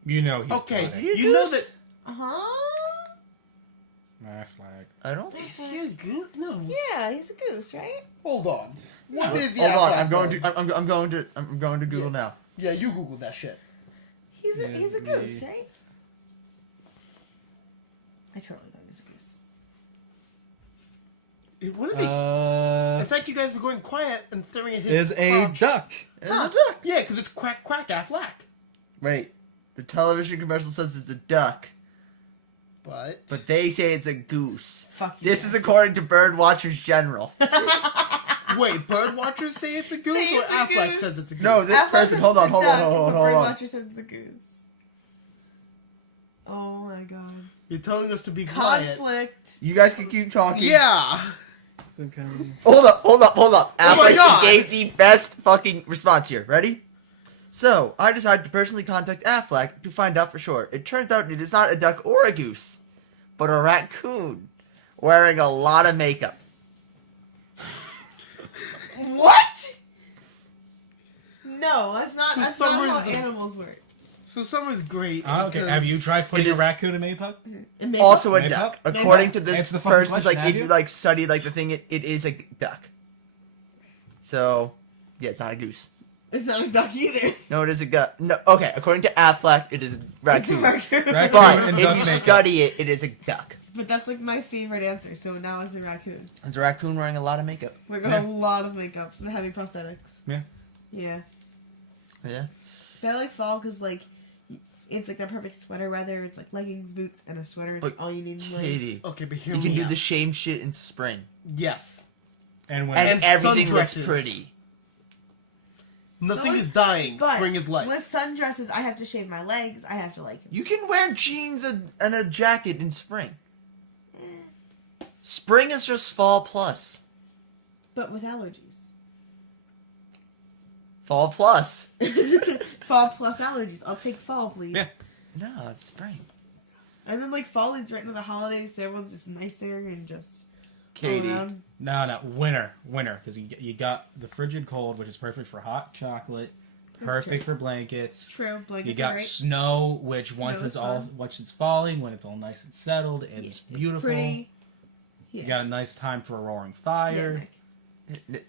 You know he's Okay, got it. you know that. Affleck. I don't. Is he a Goose? No. Yeah, he's a goose, right? Hold on. What No. is the Hold on, Affleck I'm going one? to. I'm going to Google now. Yeah, you Google that shit. He's a Disney. goose, right? I totally thought he was a goose. What is he? It's like you guys were going quiet and staring at his Is a crotch. duck. It's Huh. a duck. Yeah, because it's quack quack Affleck. Wait, the television commercial says it's a duck, But but they say it's a goose. Fuck you. This is according to Bird Watchers General. wait, bird watchers say it's a goose, Say or it's a Affleck goose. says it's a goose? No, this Affleck person. says Hold it's on, a hold on, duck, hold on, but hold on. Birdwatcher says it's a goose. Oh my god. You're telling us to be quiet. Conflict. You guys can keep talking. Yeah. Hold up. Oh my Affleck God. gave the best fucking response here. Ready? So, I decided to personally contact Affleck to find out for sure. It turns out it is not a duck or a goose, but a raccoon wearing a lot of makeup. What? No, that's not. So That's not Summer's how the- animals work. So Summer's great. Okay, because- have you tried putting It a is- raccoon in makeup? And makeup? Also a Makeup? duck. Makeup? According to this Answer the fucking person's, question, like, have if you? you, like, study, like, the thing, it is a duck. So, yeah, it's not a goose. It's not a duck either. No, it is a gut. No, okay, according to Affleck, it is a It's a raccoon. raccoon. Raccoon But and if duck you makeup. study it, it is a duck. But that's like my favorite answer. So now it's a raccoon. It's a raccoon wearing a lot of makeup. We got Yeah. a lot of makeup. Some heavy prosthetics. Yeah. Yeah. Yeah. But I like fall because like it's like the perfect sweater weather. It's like leggings, boots, and a sweater. It's But all you need in life. Katie, Okay, but hear you me can do out. the same shit in spring. Yes. And when And, And everything looks sundresses. pretty. Nothing No, is dying. But Spring is life. with sundresses, I have to shave my legs. I have to like. You can wear jeans and a jacket in spring. eh. Spring is just fall plus. But with allergies. Fall plus. Fall plus allergies. I'll take fall, please. Yeah. No, it's spring. And then like fall leads right into the holidays, so everyone's just nicer and just Katie. all around. No, winter, because you got the frigid cold, which is perfect for hot chocolate, That's perfect true. for blankets. True, blankets You are got great. snow, which Snow once is it's all fun. once it's falling, when it's all nice and settled, it's Yeah, beautiful. Pretty. Yeah. You got a nice time for a roaring Yeah, fire.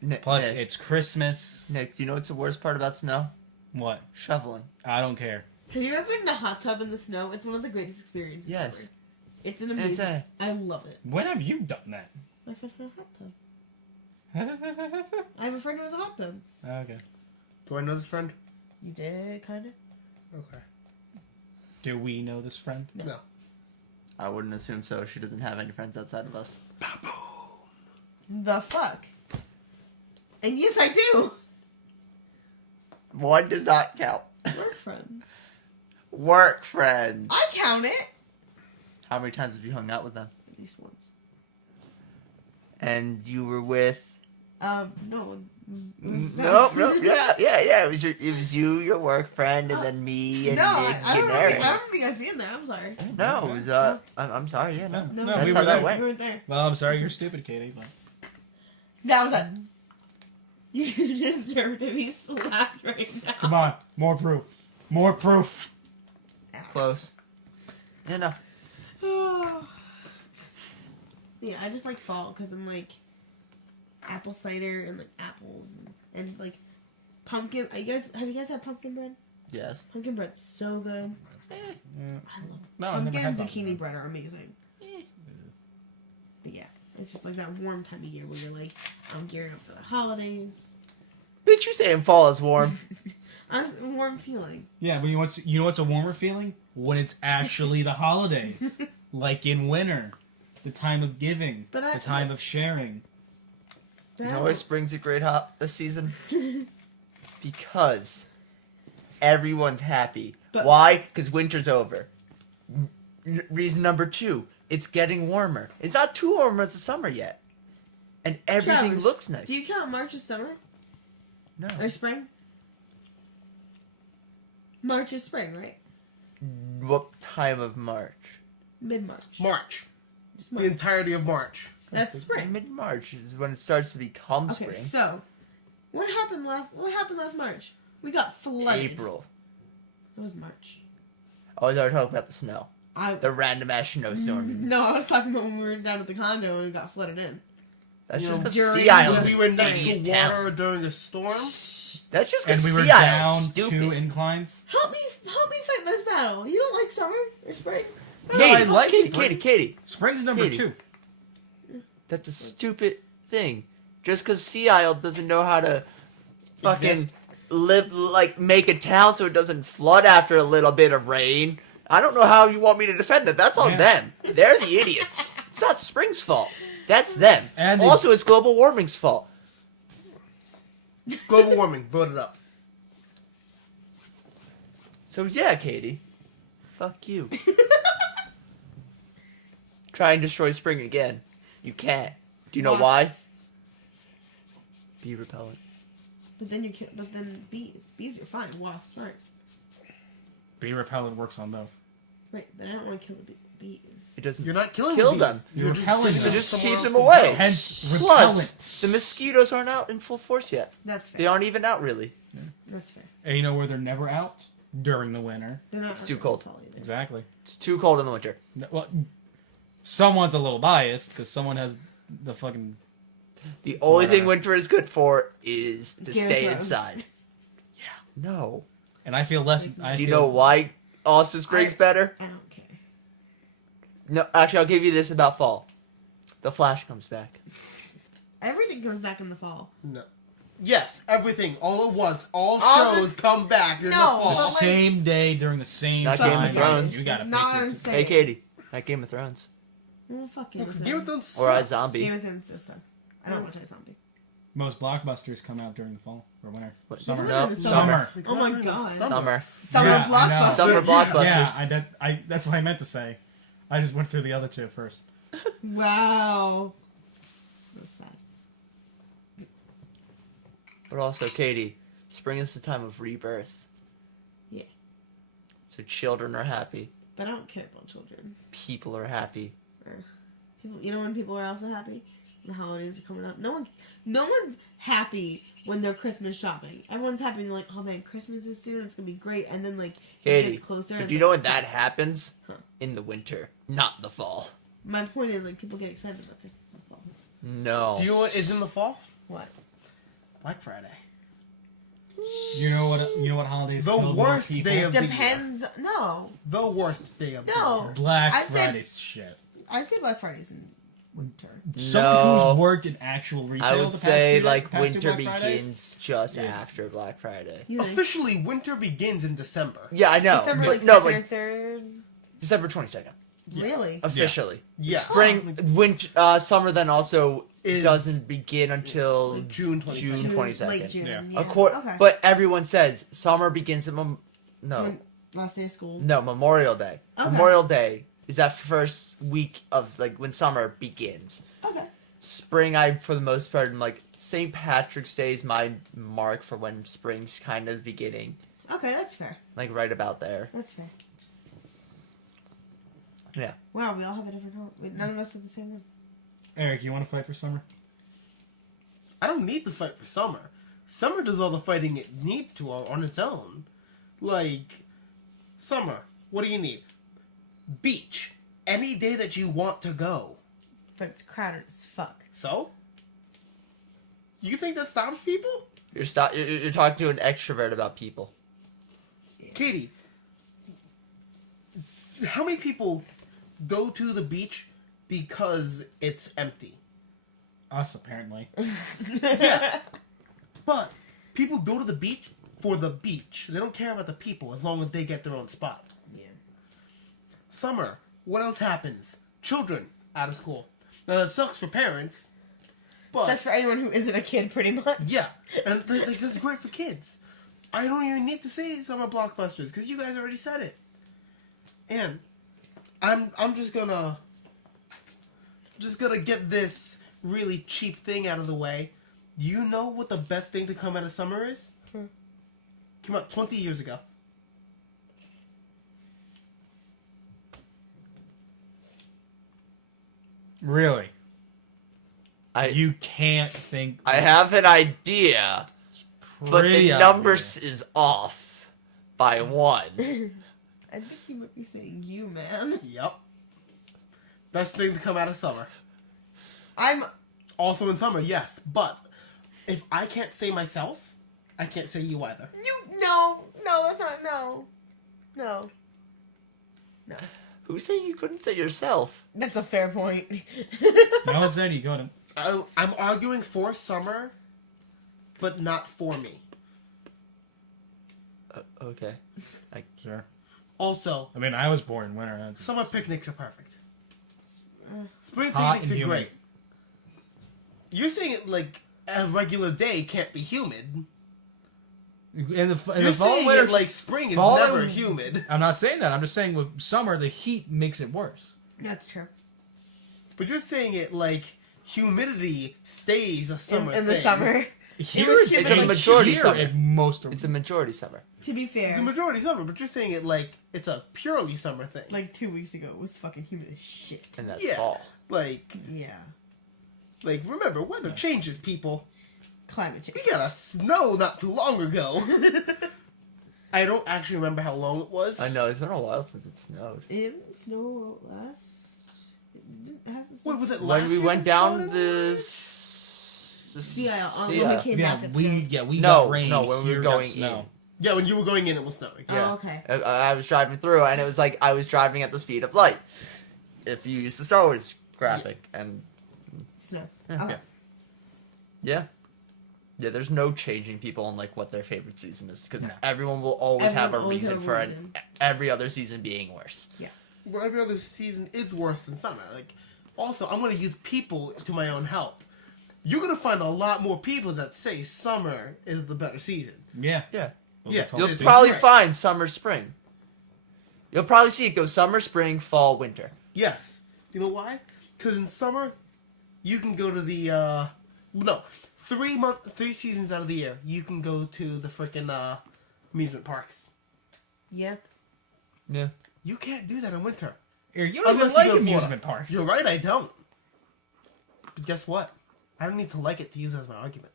Nick. Plus, Nick, it's Christmas. Nick, do you know what's the worst part about snow? What? Shoveling. I don't care. Have you ever been in a hot tub in the snow? It's one of the greatest experiences Yes. ever. It's an amazing. It's a. I love it. When have you done that? My friend had a hot tub. I have a friend who has a hot tub. Okay. Do I know this friend? You did, kind of. Okay. Do we know this friend? No. I wouldn't assume so. She doesn't have any friends outside of us. The fuck? And yes, I do. One does not count. We're friends. Work friends. I count it. How many times have you hung out with them? At least once. And you were with No. No, yeah. It was you, your work friend, and then me and No, Nick I and don't remember. I Eric. don't remember you guys being there. I'm sorry. No, it was I'm sorry. Yeah, no. No, No, That's we how were that there. went. You weren't there. Well, I'm sorry, you're stupid, Katie. But That was a. You deserve to be slapped right now. come on, more proof. More proof. Close. Yeah, no. Yeah, I just like fall because I'm like apple cider and like apples and like pumpkin. Have you guys had pumpkin bread? Yes. Pumpkin bread's so good. Yeah. I love it. No, I've never Pumpkin had and pumpkin zucchini bread. bread are amazing. But yeah, it's just like that warm time of year where you're like, I'm gearing up for the holidays. Bitch, you saying fall is warm? I'm a warm feeling. Yeah, but you know what's a warmer feeling? When it's actually the holidays. Like in winter. The time of giving. But the time of sharing. You know why spring's a great season? Because everyone's happy. But- Why? Because winter's over. Reason number 2, it's getting warmer. It's not too warm as the summer yet. And everything Travis, looks nice. Do you count March as summer No. or spring? March is spring, right? What time of March? Mid-March. March. Just The March. entirety of March. That's spring. Mid-March is when it starts to become Okay, spring. so what happened last March? We got flooded. April. It was March. Oh, they were talking about the snow. I The random ass snowstorm. No, I was talking about when we were down at the condo and we got flooded in. That's You just know, because during Sea Island's When we were next to idiot town. water during a storm. That's just And because we were Sea down Island's 2 stupid. inclines. Help me fight this battle. You don't like summer or spring? No, I like Katie, spring. Katie. Spring's number Katie. 2. That's a stupid thing. Just because Sea Isle doesn't know how to fucking make a town so it doesn't flood after a little bit of rain. I don't know how you want me to defend it. That's on Yeah. them. They're the idiots. It's not Spring's fault. That's them. And they- Also, it's global warming's fault. Global warming. Vote it up. So yeah, Katie. Fuck you. Try and destroy Spring again. You can't. Do you know why? Bee repellent. But then bees are fine. Wasps aren't. Bee repellent works on both. Right, but I don't want to kill the bees. It doesn't You're not killing kill the bees. them. You're just repelling sending them. It just somewhere keeps else them to away. go. Hence, Plus, repellent. the mosquitoes aren't out in full force yet. That's fair. They aren't even out really. That's fair. And you know where they're never out? During the winter. They're not. It's too cold. tall either. Exactly. It's too cold in the winter. No, well, someone's a little biased because someone has the fucking. The only thing Whatever. winter is good for is to Game of stay Thrones. inside. Yeah. No. And I feel less. Do you know why Austin Springs better? I don't care. No, actually, I'll give you this about fall. The Flash comes back. Everything comes back in the fall. No. Yes, everything, all at once. All All shows come back in No, the fall. The but like- same day during the same Not Game of time. Thrones. You gotta Not what pick I'm it. saying. Hey, Katie. Like Game of Thrones. Well, fuck Game of Because Thrones. Game of Thrones Or a sucks. zombie. Game of Thrones just suck. I don't watch a zombie. Most blockbusters come out during the fall or winter. What? Summer. No, in the summer. They Oh come my out during the God. Summer. Summer Yeah, I know. blockbuster. Summer blockbusters. Yeah, that's what I meant to say. I just went through the other two first. Wow. That's sad. But also, Katie, spring is the time of rebirth. Yeah. So children are happy. But I don't care about children. People are happy. People, you know when people are also happy? The holidays are coming up. No one's happy when they're Christmas shopping. Everyone's happy and they're like, oh man, Christmas is soon. It's gonna be great. And then like Katie, it gets closer. But and do you it's know like, when that happens? Huh. In the winter, not the fall. My point is like people get excited about Christmas in the fall. No. Do you know what is in the fall? What? Black Friday. You know what holidays? The filled with worst people? day of the year. Depends. No, The worst day of the No. year. Black I'd say- Friday's shit. I'd say Black Friday's in winter. Someone No. who's worked in actual retail. I the would past say two- like past two winter Black Fridays, begins just It's- after Black Friday. You think? Officially, winter begins in December. Yeah, I know. December but like no, 2nd or like 3rd. December 22nd. Really? Officially. Yeah. Spring, winter, summer then also Is- doesn't begin until Like June 22nd. June 22nd. Late June. Yeah. Yeah. Okay. But everyone says summer begins at no, Last day of school. no, Memorial Day. Okay. Memorial Day is that first week of like when summer begins. Okay. Spring, I for the most part am like St. Patrick's Day is my mark for when spring's kind of beginning. Okay, that's fair. Like right about there. That's fair. Yeah. Wow, we all have a different home. Wait, none of us have the same one. Eric, you want to fight for summer? I don't need to fight for summer. Summer does all the fighting it needs to on its own. Like, summer, what do you need? Beach. Any day that you want to go. But it's crowded as fuck. So? You think that stops people? You're talking to an extrovert about people. Katie, how many people go to the beach because it's empty? Us, apparently. Yeah. But people go to the beach for the beach. They don't care about the people as long as they get their own spot. Yeah. Summer, what else happens? Children out of school. Now that sucks for parents. But That's for anyone who isn't a kid, pretty much. yeah, and like, this is great for kids. I don't even need to say summer blockbusters because you guys already said it. And I'm just gonna get this really cheap thing out of the way. Do you know what the best thing to come out of summer is? Came out 20 years ago. Really? I You can't think. have an idea, but the Pretty numbers obvious. is off by 1. I think he might be saying you, man. Yep. Best thing to come out of summer. I'm. Also in summer, yes. But if I can't say myself, I can't say you either. No, that's not. No. Who said you couldn't say yourself? That's a fair point. No one said you couldn't. I'm arguing for summer, but not for me. Okay. Sure. Also, I mean, I was born in winter. That's summer picnics are perfect. Spring hot picnics and are humid. great. You're saying it like a regular day can't be humid. In the You're fall, saying winter, it like spring is fall never and- humid. I'm not saying that. I'm just saying with summer, the heat makes it worse. That's true. But you're saying it like humidity stays a summer In the thing. summer. Here, was It's humid. a majority here summer. at most. It's a majority summer. To be fair, It's a majority summer, but you're saying it like it's a purely summer thing. like 2 weeks ago, it was fucking humid as shit. And that's Yeah. fall. Like Yeah. remember, weather changes, people. Climate change. We got a snow not too long ago. I don't actually remember how long it was. I know, it's been a while since it snowed. It didn't snow last. It hasn't snowed. Wait, was it When last we year went that down snowed? this... Yeah, when we yeah. came back. We No, got rain. no, when we here were got going snow. in. Yeah, when you were going in, it was snowing. Yeah. Oh, okay. I was driving through, and it was like I was driving at the speed of light. If you use the Star Wars graphic, and Snow. Yeah. Okay. yeah, there's no changing people on like what their favorite season is because No. everyone will always Everyone have a always reason have a for reason. every other season being worse. Well, every other season is worse than summer. Like, also, I'm going to use people to my own help. You're going to find a lot more people that say summer is the better season. Yeah. Yeah. Those Yeah, are called You'll It's probably correct. find summer, spring. You'll probably see it go summer, spring, fall, winter. Yes. You know why? Because in summer, you can go to the, 3 seasons out of the year, you can go to the frickin' amusement parks. Yeah. Yeah. You can't do that in winter. Eric, you don't Unless even you like go to amusement parks. You're right, I don't. But guess what? I don't need to like it to use it as my argument.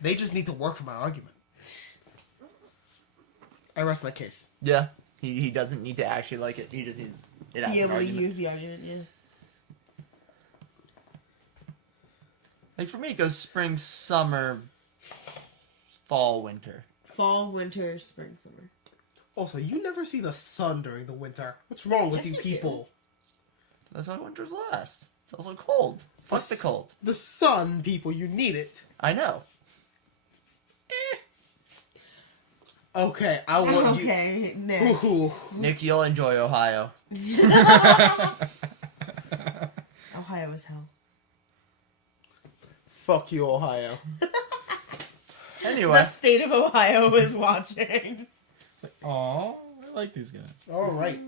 They just need to work for my argument. I rest my case. Yeah. He doesn't need to actually like it. He just needs it as Be an able to argument. use the argument, yeah. Like for me, it goes spring, summer, fall, winter. Fall, winter, spring, summer. Also, you never see the sun during the winter. What's wrong with Yes, you you do. people? That's why winter's last. It's also cold. Fuck the cold. The sun, people, you need it. I know. Okay, I want Okay, you. next. Ooh, Nick, you'll enjoy Ohio. Ohio is hell. fuck you, Ohio. Anyway. The state of Ohio is watching. Aw, I like these guys. All right.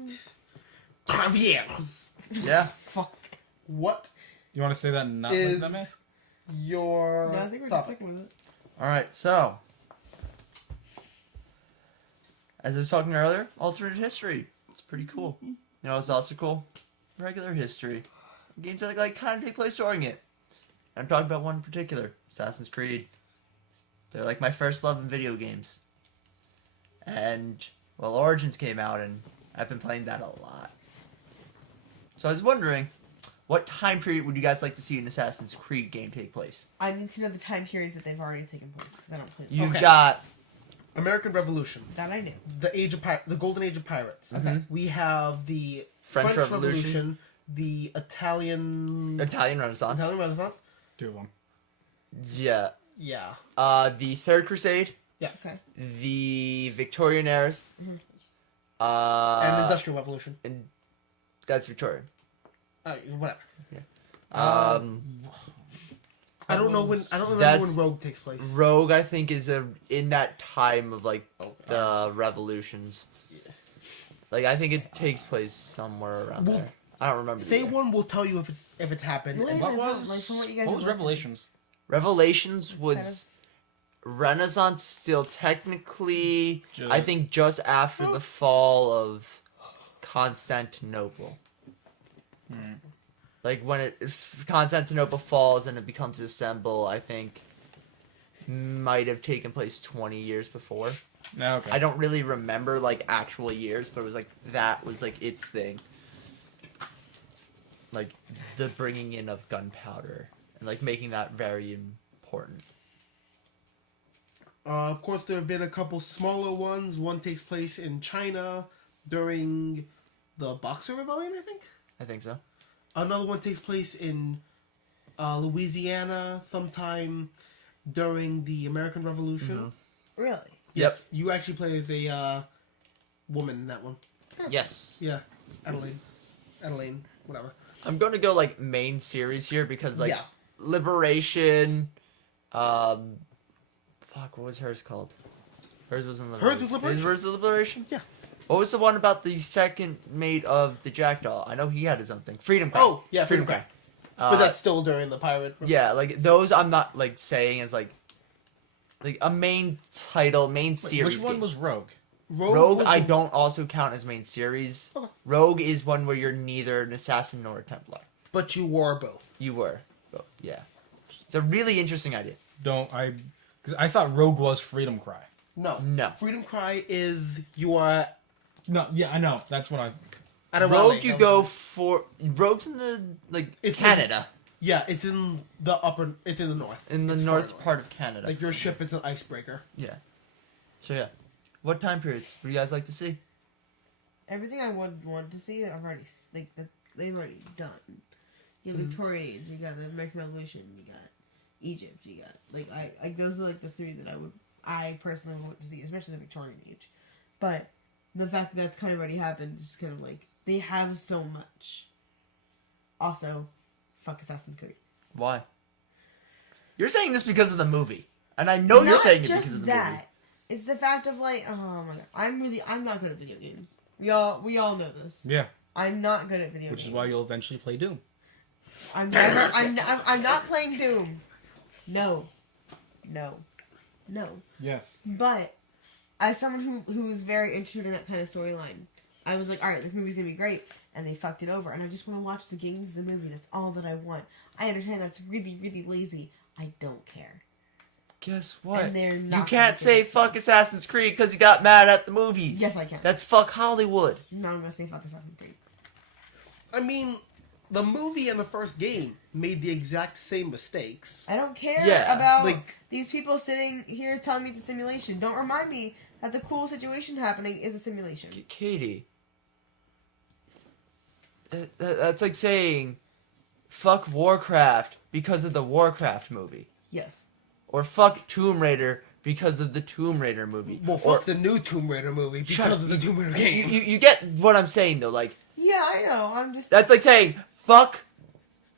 Yes. Yeah. Fuck. What You want to say that and not Is- like that, man? your No, I think we're just topic. sticking with it. All right, so as I was talking earlier, alternate history. It's pretty cool. You know, it's also cool. Regular history. Games that like kind of take place during it. I'm talking about one in particular, Assassin's Creed. They're like my first love in video games. And well, Origins came out, and I've been playing that a lot. So I was wondering, what time period would you guys like to see an Assassin's Creed game take place? I need to know the time periods that they've already taken place because I don't play them. You've Okay. got American Revolution, That I knew. the Golden Age of Pirates. Okay. We have the French Revolution. the Italian Italian Renaissance. Italian Renaissance. 2 of them. Yeah. Yeah. The Third Crusade. Yes. Okay. The Victorian eras. Mhm. And Industrial Revolution. and that's Victorian. Whatever. Um, I don't know when. I don't remember That's- when Rogue takes place. Rogue, I think, is in that time of like Oh, the revolutions. Yeah. Like I think it takes place somewhere around Well, there. I don't remember. the Say year. one will tell you if it's happened. What and- was- like, from what you guys what have was listed, Revelations? Revelations kind was Renaissance still technically. Ju- I think just after the fall of Constantinople. Hmm. Like when if Constantinople falls and it becomes Istanbul, I think might have taken place 20 years before. No, okay. I don't really remember like actual years, but it was like that was like its thing. Like the bringing in of gunpowder and like making that very important. Of course, there have been a couple smaller ones. One takes place in China during the Boxer Rebellion, I think. I think so. Another one takes place in Louisiana sometime during the American Revolution. Really? Yes, Yep. you actually play as a woman in that one. Yes. Yeah, Adelaide, whatever. I'm going to go like main series here because like Yeah. Liberation, fuck, what was hers called? Hers was in Liberation. Hers was Liberation. Hers was Liberation? Yeah. What was the one about the second mate of the Jackdaw? I know he had his own thing. Freedom Cry. Oh, yeah, Freedom Cry. Uh, But that's still during the pirate. yeah, like those I'm not like saying as like a main title, main Wait, series. which one game. was Rogue? Rogue? was I the- don't also count as main series. Okay. Rogue is one where you're neither an assassin nor a Templar. But you wore both. You were, but yeah, it's a really interesting idea. Because I thought Rogue was Freedom Cry. No. No. Freedom Cry is you are No, yeah, I know. That's what I. at a Rogue, rally. you go for Rogue's in the like It's Canada, Yeah, it's in the upper. It's in the north. in the It's north far part of Canada. Like your ship is an icebreaker. Yeah. So yeah, what time periods would you guys like to see? Everything I want to see, I've already they've already done. You got Victorian Age, you got the American Revolution, you got Egypt, you got like those are like the three that I personally want to see, especially the Victorian Age. But the fact that that's kind of already happened is just kind of like they have so much. Also, fuck Assassin's Creed. Why? You're saying this because of the movie, and I know you're Not saying it just because of the that. movie. It's the fact of like, oh my god, I'm not good at video games. We all know this. Yeah. I'm not good at video Which games. is why you'll eventually play Doom. I'm never. I'm not playing Doom. No. Yes. But as someone who's very interested in that kind of storyline, I was like, all right, this movie's gonna be great, and they fucked it over, and I just want to watch the games, the movie. That's all that I want. I understand that's really, really lazy. I don't care. Guess what? And they're You not can't gonna say give a fuck Assassin's Creed because you got mad at the movies. Yes, I can. That's fuck Hollywood. No, I'm gonna say fuck Assassin's Creed. I mean, the movie and the first game made the exact same mistakes. I don't care Yeah, about like- these people sitting here telling me it's a simulation. Don't remind me that the cool situation happening is a simulation. Katie. That's like saying fuck Warcraft because of the Warcraft movie. Yes. Or fuck Tomb Raider because of the Tomb Raider movie. Well, or fuck the new Tomb Raider movie Shut because up. of the Tomb Raider you, game. you get what I'm saying though. Like Yeah, I know. I'm just. that's like saying fuck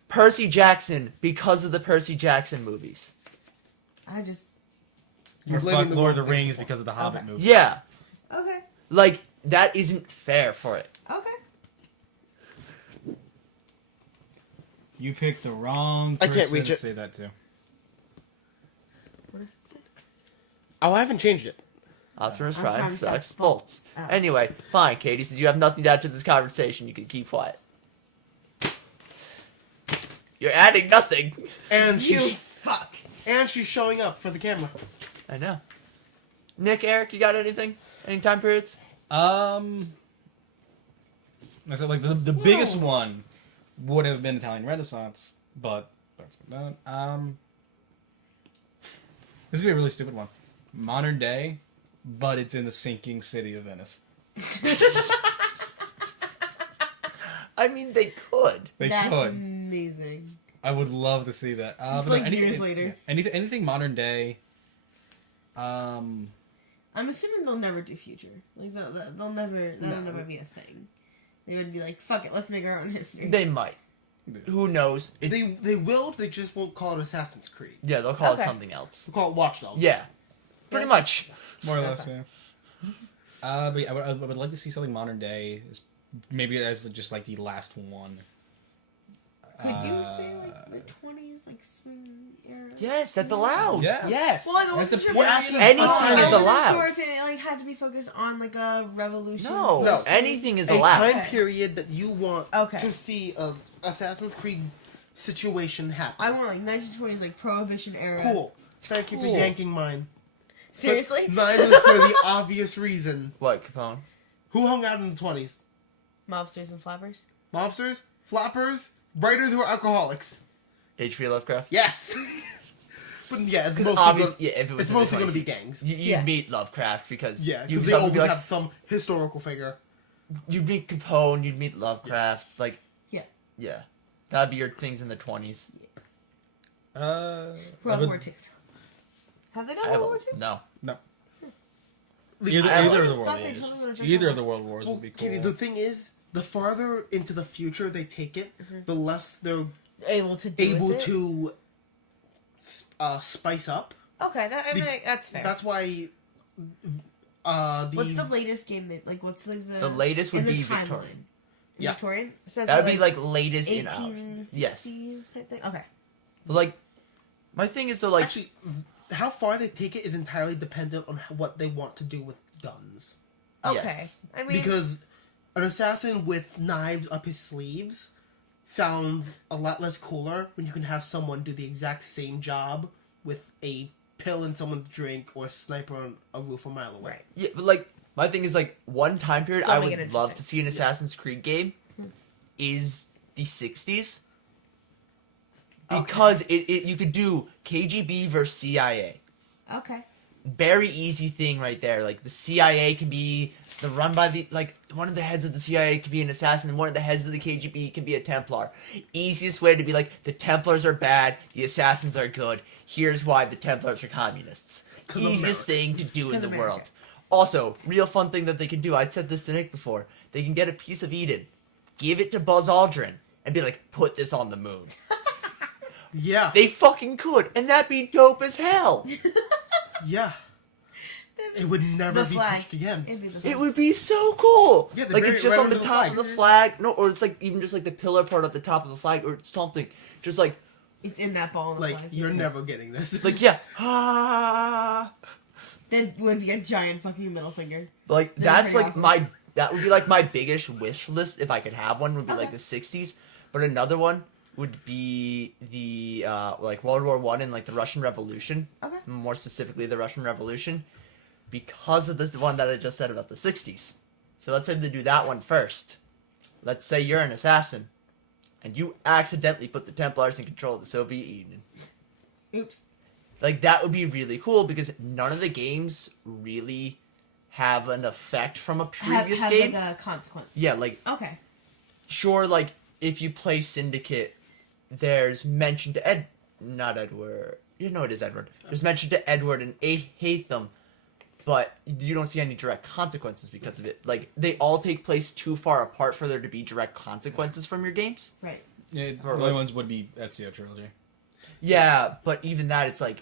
Percy Jackson because of the Percy Jackson movies. I just. You're Or blaming fuck the Lord of wrong the thing Rings for- because of the Hobbit Okay. movie. Yeah, Okay. like that isn't fair for it. Okay. You picked the wrong I person can't reach to it. say that to. Oh, I haven't changed it. Optimus Optimus Prime Prime sucks sucks bolts. bolts. Oh. Anyway, fine, Katie. Since you have nothing to add to this conversation, you can keep quiet. You're adding nothing. And You she's fuck. showing up for the camera. I know. Nick, Eric, you got anything? Any time periods? I said like the biggest one would have been Italian Renaissance, but that's been done. This is gonna be a really stupid one. Modern day, but it's in the sinking city of Venice. I mean, they could. They That's could. amazing. I would love to see that. Just but no, like years later. yeah, anything modern day. I'm assuming they'll never do future. Like they'll never. That'll No. never be a thing. They would be like, fuck it, let's make our own history. They might. Who knows? They will. They just won't call it Assassin's Creed. Yeah, they'll call Okay. it something else. They'll call it Watch Dogs. Yeah, pretty much. More or less, yeah. But yeah, I would like to see something modern day, maybe as just like the last one. Could you say like the 20s, like swing era? Yes, that's allowed. Yeah. Yes. Well, I That's wasn't the sure point if of it- it. Any I time is wasn't allowed. sure if it like had to be focused on like a revolution. No, No. anything is a allowed. time period that you want Okay. to see a Assassin's Creed situation happen. I want like 1920s, like Prohibition era. Cool. Thank you for Cool. yanking mine. Seriously? But mine was for the obvious reason. What, Capone? Who hung out in the 20s? Mobsters and flappers. Mobsters? Flappers? Writers who are alcoholics? H.P. Lovecraft? Yes! But yeah, it's Because mostly, obviously, yeah, if it was it's in the mostly going to 20s, be gangs. You'd Yeah. meet Lovecraft because Yeah, you'd because they someone always be like, have some historical figure. you'd meet Capone, you'd meet Lovecraft, like, Yeah. yeah, that'd be your things in the 20s. I World would- War II. Have they done I have World War II? no. Either, I- either of the I world thought they wars. totally would've done Either that. of the world wars Well, would be cool. Katie, the thing is, the farther into the future they take it, the less they're Able to do able with it? to spice up. Okay, I mean, that's fair. That's why What's the latest game that, like, what's the latest would in the be timeline? Victorian. Yeah. Victorian? So That would be like latest in 1860s Yes. type thing? Okay. But like, my thing is though, like, Actually, how far they take it is entirely dependent on what they want to do with guns. Okay. Yes. I mean, Because an assassin with knives up his sleeves sounds a lot less cooler when you can have someone do the exact same job with a pill in someone's drink or a sniper on a roof a mile away. right. yeah, but like, my thing is like, one time period Still I make would it love interesting. to see an Assassin's Creed game is the 60s. Because it you could do KGB versus CIA. Okay. Very easy thing right there. Like the CIA can be the run by the like one of the heads of the CIA could be an assassin, and one of the heads of the KGB can be a Templar. Easiest way to be like the Templars are bad, the assassins are good. Here's why the Templars are communists. 'Cause Easiest America. thing to do in 'Cause the America. world. Also, real fun thing that they can do. I'd said this to Nick before. They can get a piece of Eden, give it to Buzz Aldrin, and be like, put this on the moon. Yeah, They fucking could, and that'd be dope as hell. yeah. It would never The be flag. touched again. It'd be the It would be so cool. Yeah, they like bury it's it just right on the under the top flag. of the flag. No, or it's like even just like the pillar part at the top of the flag or something. Just like It's in that ball in the Like, flag. you're never getting this. like yeah. Ah. That would be a giant fucking middle finger. But like That'd that's be like awesome. my that would be like my biggest wish list if I could have one would be like Okay. the 60s. But another one would be the like World War One and like the Russian Revolution. Okay. More specifically the Russian Revolution. Because of this one that I just said about the 60s. So let's say they do that one first. Let's say you're an assassin. And you accidentally put the Templars in control of the Soviet Union. Oops. Like, that would be really cool because none of the games really have an effect from a previous have game. like a consequence. Yeah, like, Okay. sure, like, if you play Syndicate, there's mention to not Edward. You know it is Edward. There's mention to Edward and Hatham, but you don't see any direct consequences because of it. Like, they all take place too far apart for there to be direct consequences from your games. Right. Yeah, the Or only like- ones would be Ezio trilogy. Yeah, but even that, it's like,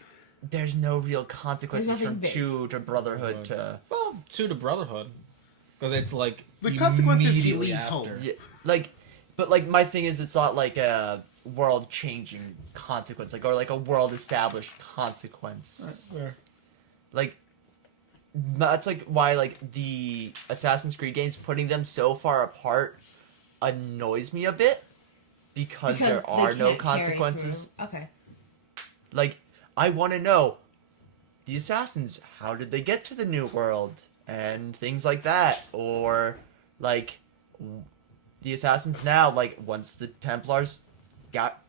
there's no real consequences There's nothing from big. 2 to Brotherhood to... Well, 2 to Brotherhood, because it's like The consequence is he immediately leaves after. home. Yeah, like, but like my thing is, it's not like a world-changing consequence, like or like a world-established consequence. Fair. Like that's like why like the Assassin's Creed games, putting them so far apart annoys me a bit because there they are no can't carry consequences. through. Okay. Like, I want to know the assassins, how did they get to the New World and things like that, or like the assassins now, like once the Templars got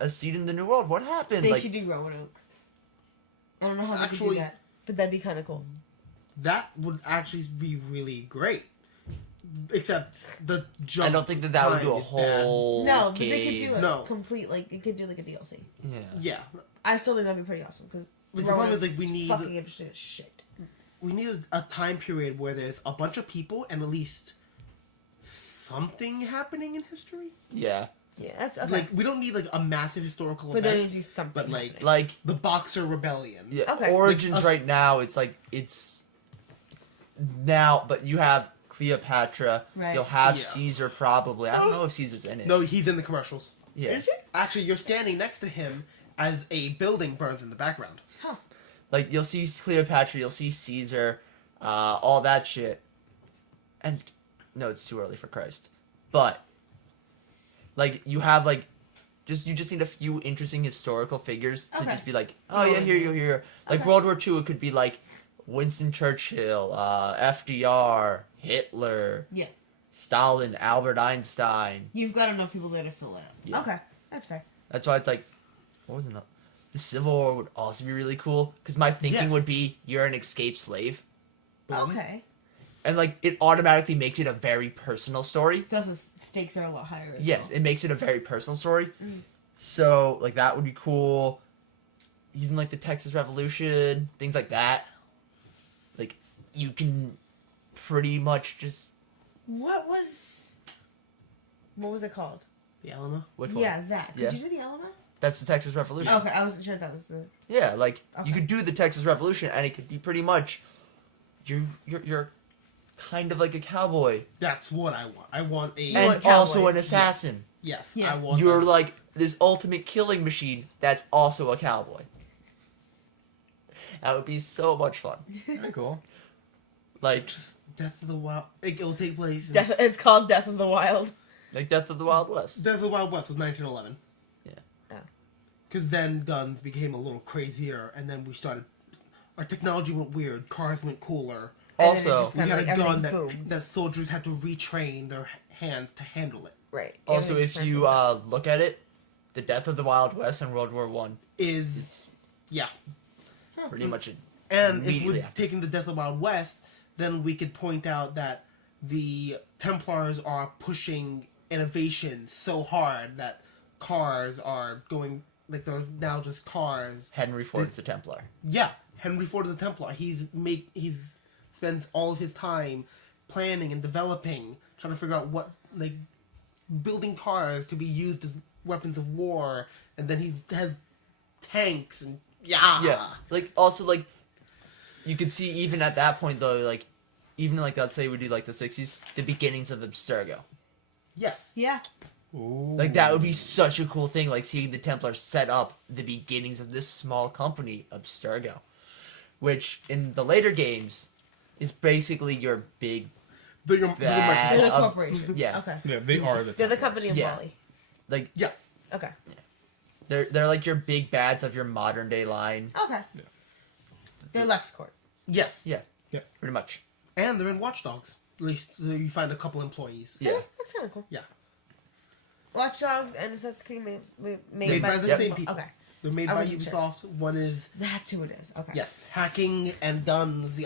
a seat in the New World, what happened? They Like, should do Roanoke. I don't know how they could Actually- do that, but that'd be kind of cool. That would actually be really great. Except the jump. I don't think that would do a time is bad. whole No, but game. they could do a No. complete, like, it could do like a DLC. Yeah. Yeah, I still think that'd be pretty awesome because But the problem is, like, we need- fucking interesting as shit. we need a time period where there's a bunch of people and at least something happening in history. Yeah. Yeah, that's okay. Like, we don't need like a massive historical but there event. needs to be something. But, like- happening. Like, The Boxer Rebellion. yeah, Okay. Origins Like, us- right now, it's like, it's now, but you have Cleopatra, Right. you'll have Yeah. Caesar probably. I don't know if Caesar's in it. No, he's in the commercials. Yeah. Is it? Actually, you're standing next to him as a building burns in the background. Like, you'll see Cleopatra, you'll see Caesar, all that shit. And, no, it's too early for Christ. But, like, you have, like, you just need a few interesting historical figures to Okay. just be like, oh, yeah, here you go, here. Like, Okay. World War II, it could be, like, Winston Churchill, FDR, Hitler, Yeah. Stalin, Albert Einstein. You've got enough people there to fill it up. Yeah. Okay, that's fair. That's why it's like, what was it? The Civil War would also be really cool, because my thinking Yes. would be, you're an escaped slave. Boom. Okay. And like it automatically makes it a very personal story. Also, stakes are a lot higher. As Yes, well. it makes it a very personal story. Mm. So like that would be cool. Even like the Texas Revolution, things like that. Like you can pretty much just What was it called? The Alamo. which one? Yeah, that. Could Yeah. you do the Alamo? That's the Texas Revolution. Okay, I wasn't sure if that was the. Yeah, like Okay. you could do the Texas Revolution and it could be pretty much you're kind of like a cowboy That's what I want. I want a. You and want also cowboys. an assassin. yes, Yeah. I want. You're a- like this ultimate killing machine that's also a cowboy. That would be so much fun. Very cool. Like Death of the Wild. It'll take place. in- It's called Death of the Wild. Death of the Wild West. Death of the Wild West was 1911. Yeah. Oh. Because then guns became a little crazier, and then we started. Our technology went weird. Cars went cooler. And then it Also, just We kinda had like a gun everything that boomed. that soldiers had to retrain their hands to handle it. Right. also Everything's if you different. look at it, the Death of the Wild West and World War One, Is it's yeah. pretty much a And if Immediately we're after. taking the Death of the Wild West, then we could point out that the Templars are pushing innovation so hard that cars are going like there's now just cars. Henry Ford's the Templar. Yeah, Henry Ford is a Templar. He's spends all of his time planning and developing, trying to figure out what like building cars to be used as weapons of war, and then he has tanks and Yeah. Like also like you could see even at that point though, like even like let's say we do like the 60s, the beginnings of Abstergo. Yes. Yeah. Ooh. Like that would be such a cool thing, like seeing the Templars set up the beginnings of this small company, Abstergo, which in the later games is basically your big They're Bad. They're the Um, corporation. yeah. Okay. Yeah, they are the. They're the Templars. company of Yeah. Wally. like yeah. Okay. they're like your big bads of your modern day line, Okay. Yeah. They're LexCorp. Yes. pretty much. And they're in Watch Dogs. At least you find a couple employees. Yeah. That's kind of cool. Yeah. Watch Dogs and Assassin's Creed made Made by the Yep. same people. Okay. They're made I by wasn't sure. Ubisoft. One is That's who it is. Okay. yes, hacking and guns.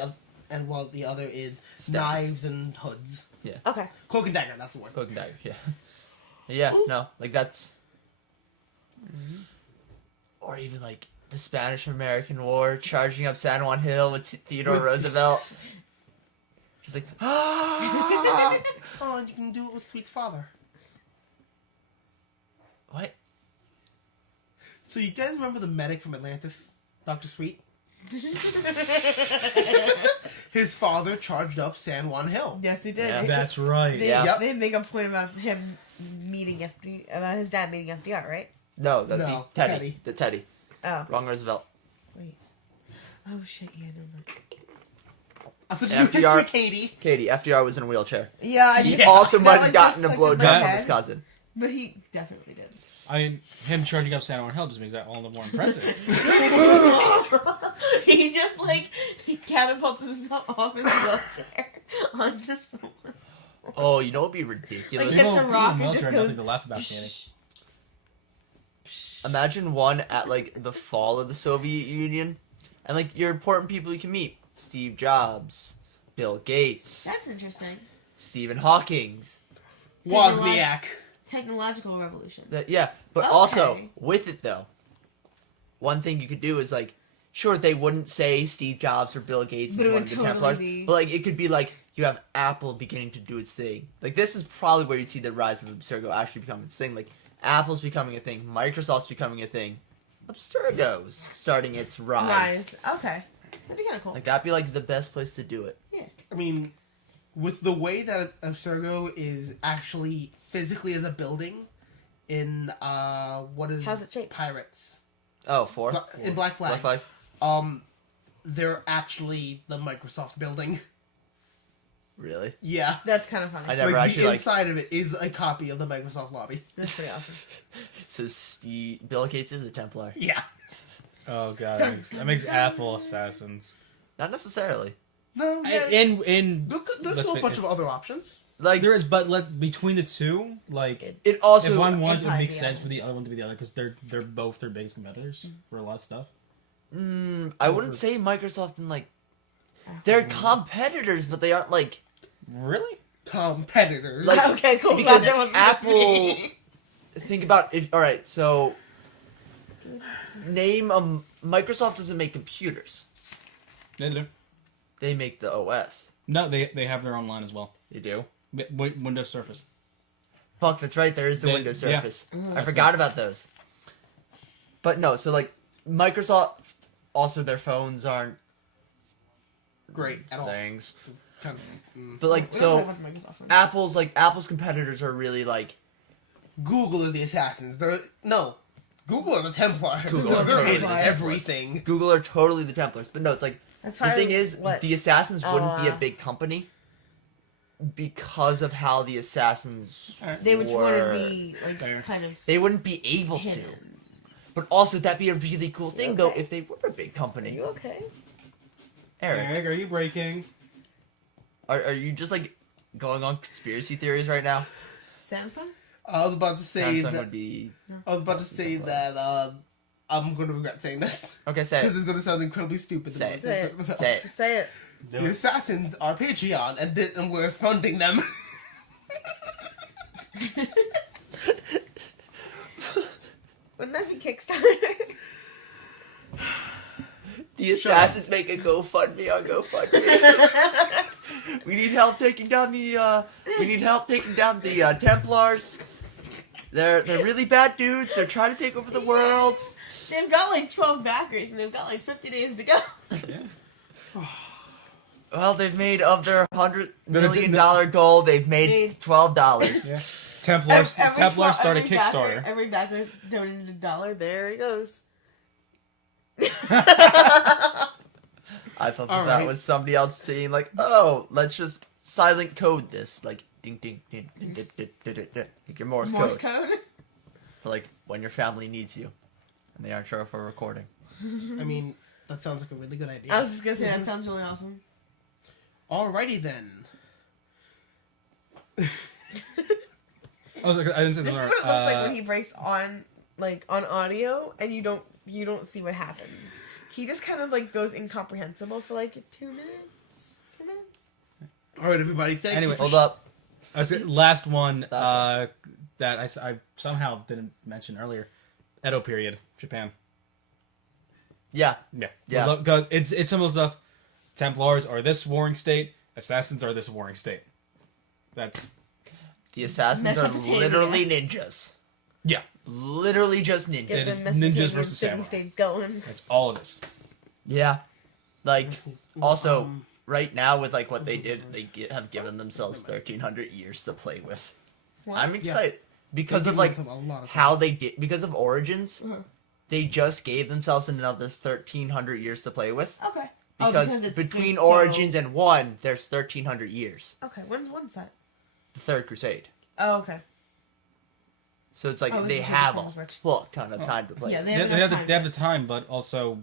And while the other is Stealth. knives and hoods. Okay. Cloak and dagger. That's the word. Cloak and Dagger, yeah. Yeah, no, like that's or even like the Spanish American War charging up San Juan Hill with Theodore With- Roosevelt. He's like, ah! Oh, and you can do it with Sweet's father. What? So you guys remember the medic from Atlantis, Dr. Sweet? His father charged up San Juan Hill. Yes, he did. Yeah. That's right. They, Yeah. Yep. they make a point about him about his dad meeting FDR, right? No, that'd No, be Teddy. Teddy. The Teddy. Oh. Wrong Roosevelt. Wait. Oh shit! Yeah, no. I thought you FDR. were Katie. Katie, FDR was in a wheelchair. Yeah, I He just, also that might one have gotten a just clicked in my blowjob from head, his cousin. But he definitely did. I mean, him charging up Santa on Hill just makes that all the more impressive. He just like he catapults himself off his wheelchair onto someone. Oh, you know what'd be Like, ridiculous? hits a rock and wheelchair, just nothing goes. to laugh about, Danny. Imagine one at like the fall of the Soviet Union, and like your important people you can meet: Steve Jobs, Bill Gates, That's interesting. Stephen Hawking's. Wozniak. Technological revolution. Yeah, but Okay. also with it though, one thing you could do is like, sure they wouldn't say Steve Jobs or Bill Gates But is it one would of the totally Templars, be- but like it could be like you have Apple beginning to do its thing. Like this is probably where you'd see the rise of Abstergo actually become its thing. Like Apple's becoming a thing, Microsoft's becoming a thing, Abstergo's starting its rise. Okay. That'd be kind of cool. Like that'd be like the best place to do it. I mean, with the way that Abstergo is actually physically as a building in what is How's it shaped? Pirates Oh, four? in Black Flag. Black Flag? They're actually the Microsoft building. Really? Yeah. That's kind of funny. I never Like, actually the like. inside of it is a copy of the Microsoft lobby. That's pretty awesome. So Bill Gates is a Templar. Yeah. Oh god, that makes Apple assassins. Not necessarily. No, yeah. In There's let's still a face bunch it. of other options. Like there is, but between the two, like it also. if one wants, it would Empire make the sense other. for the other one to be the other because they're both their biggest competitors for a lot of stuff. I wouldn't say Microsoft and like they're competitors, but they aren't like Really? Competitors. Like- Okay, cool. because That wasn't Apple- me. think about if. All right, so name Microsoft doesn't make computers; They do. they make the OS. No, they have their own line as well. They do. Windows Surface. Fuck, that's right. There is the They- Windows yeah. Surface. I forgot about those. But no, so like Microsoft, also their phones aren't Great at all. things. Kind of, But like We don't so, talk about the Microsoft one. Apple's competitors are really like Google are the assassins. Google are the Templar. Google are They're totally in the everything. Google are totally the Templars. But no, it's like That's the probably thing is what? the Assassins wouldn't be a uh, big company because of how the Assassins They would want were. to be like Fair. kind of They wouldn't be able to. hidden. But also, that'd be a really cool thing, You though, okay? if they were a big Are company. you okay? Eric, are you breaking? are you just like going on conspiracy theories right now? Samsung? I was about to say Samsung that. would be. I was about to say that. I'm going to regret saying this Okay, say because it. it's going to sound incredibly stupid. Say it. Say it. Say it. Just say it. The assassins are Patreon, and we're funding them. Wouldn't that be Kickstarter? The Assassins make a GoFundMe on GoFundMe. We need help taking down the. We need help taking down the Templars. They're really bad dudes. They're trying to take over the world. They've got like 12 backers and they've got like 50 days to go. Well, they've made of their $100 No, million no. goal. They've made Made- $12. Yeah. Templars start a every Kickstarter. Every backer donated $1. There he goes. I thought All that right. was somebody else saying like, "Oh, let's just silent code this, like ding ding ding ding ding ding ding ding, ding. Like your Morse Morse code code. for like when your family needs you, and they aren't sure if we're recording." I mean, that sounds like a really good idea. I was just gonna say that sounds really awesome. Alrighty then. I didn't say This is the what it looks like when he. he breaks on audio and you don't see what happens. He just kind of like goes incomprehensible for like 2 minutes. 2 minutes. All right, everybody. Thank Anyway, you. For Hold up. Last one Last that I somehow didn't mention earlier. Edo period, Japan. Yeah, Yeah, Yeah. Because it's simple stuff. Templars are this warring state. Assassins are this warring state. That's the assassins are Mesopotamia. literally ninjas. yeah. Literally just ninjas. It Get is the ninjas Mesopotamian versus samurai. city-states going. That's all it is. Yeah, like also Um, right now with like what they did, they have given themselves 1,300 years to play with. What? I'm excited because they of give like themselves a lot of how time. they did because of Origins. Uh-huh. They just gave themselves another 1,300 years to play with Okay. because it's- between there's so- Origins and 1, there's 1,300 years. Okay, when's one set? The Third Crusade. Oh, okay. So it's like Oh, they it's have a different times, full ton of time to play. Yeah, it. they have enough time. they have the time, but also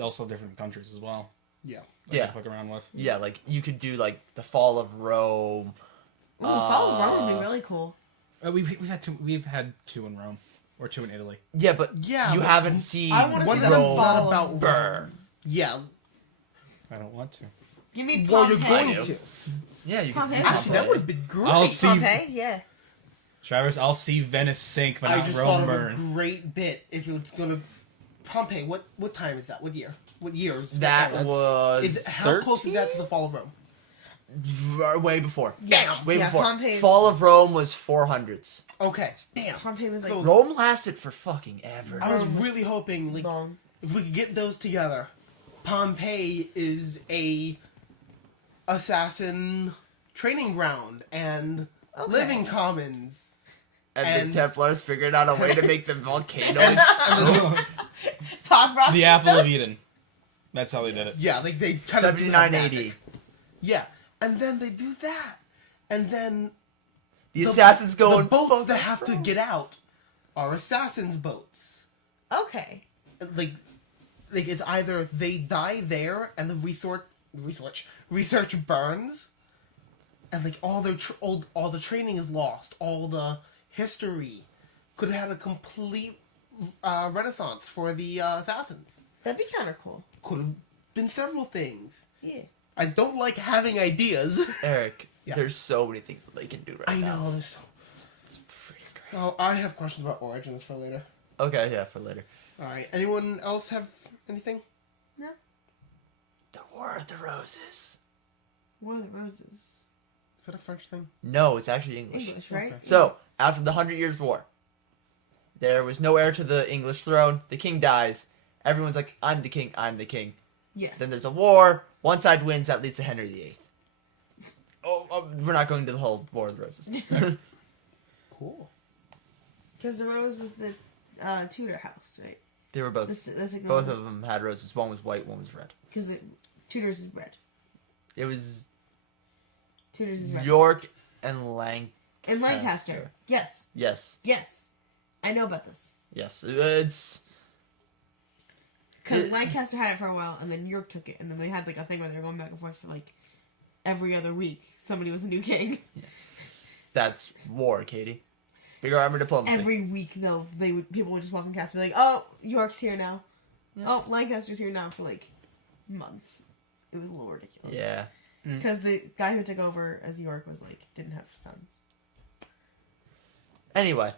also different countries as well. Yeah. That Yeah. they fuck around with. Yeah, like you could do like the Fall of Rome. Ooh, Fall of Rome would Uh, be really cool. We've had 2 in Rome or 2 in Italy. Yeah, but Yeah, you but haven't seen I wanna see What the Rome Fall of about burn. Yeah. I don't want to. Give me Well, Pompeii. you're going to. Yeah, you can. Pompeii. Actually, that would have been great. I'll see. Pompeii, yeah. Travis, I'll see Venice sink, but I not just Rome thought of burn. a great bit if it was gonna Pompeii. What time is that? What year? What years? That was Is how close is that to the fall of Rome? way before. Damn. Way Yeah, before. Pompeii's- Fall of Rome was 400s. Okay. Damn. Pompeii was like So- Rome lasted for fucking ever. I was Rome was really hoping like long. if we could get those together. Pompeii is a assassin training ground and Okay. living commons. And, and- the Templars figured out a way to make the volcano And- explode. Pop rocks. The Apple of Eden. That's how they did it. Yeah, like they kind of do have 79 AD. magic. Yeah, and then they do that, and then The assassins go the and boats that have to get out are assassins' boats. Okay. Like it's either they die there and the research burns, and like all the training is lost, all the history could have had a complete renaissance for the assassins. That'd be kind of cool. Could have been several things. Yeah. I don't like having ideas. Eric, Yeah. there's so many things that they can do right I now. know. There's so... It's pretty great. Oh, I have questions about Origins for later. Okay, yeah, for later. All right. Anyone else have anything? The War of the Roses. War of the Roses. Is that a French thing? No, it's actually English. English, right? Okay. So, after the 100 Years' War, there was no heir to the English throne. The king dies. Everyone's like, I'm the king, I'm the king. Yeah. Then there's a war. One side wins. That leads to Henry VIII. We're not going to the whole War of the Roses. Cool. Because the rose was the Tudor house, right? They were both. The signal. Both of them had roses. One was white, one was red. Because the Tudors is red. It was Tudors is red. York and Lancaster. And Lancaster. Yes. Yes, Yes. I know about this. yes. It's Because It- Lancaster had it for a while, and then York took it, and then they had like a thing where they were going back and forth for like every other week. Somebody was a new king. that's war, Katie. Bigger armor diplomacy. Every week, though, people would just walk in Castle and be like, "Oh, York's here now. Yeah. Oh, Lancaster's here now," for like months. It was a little ridiculous. Yeah. Because the guy who took over as York was like didn't have sons. Anyway,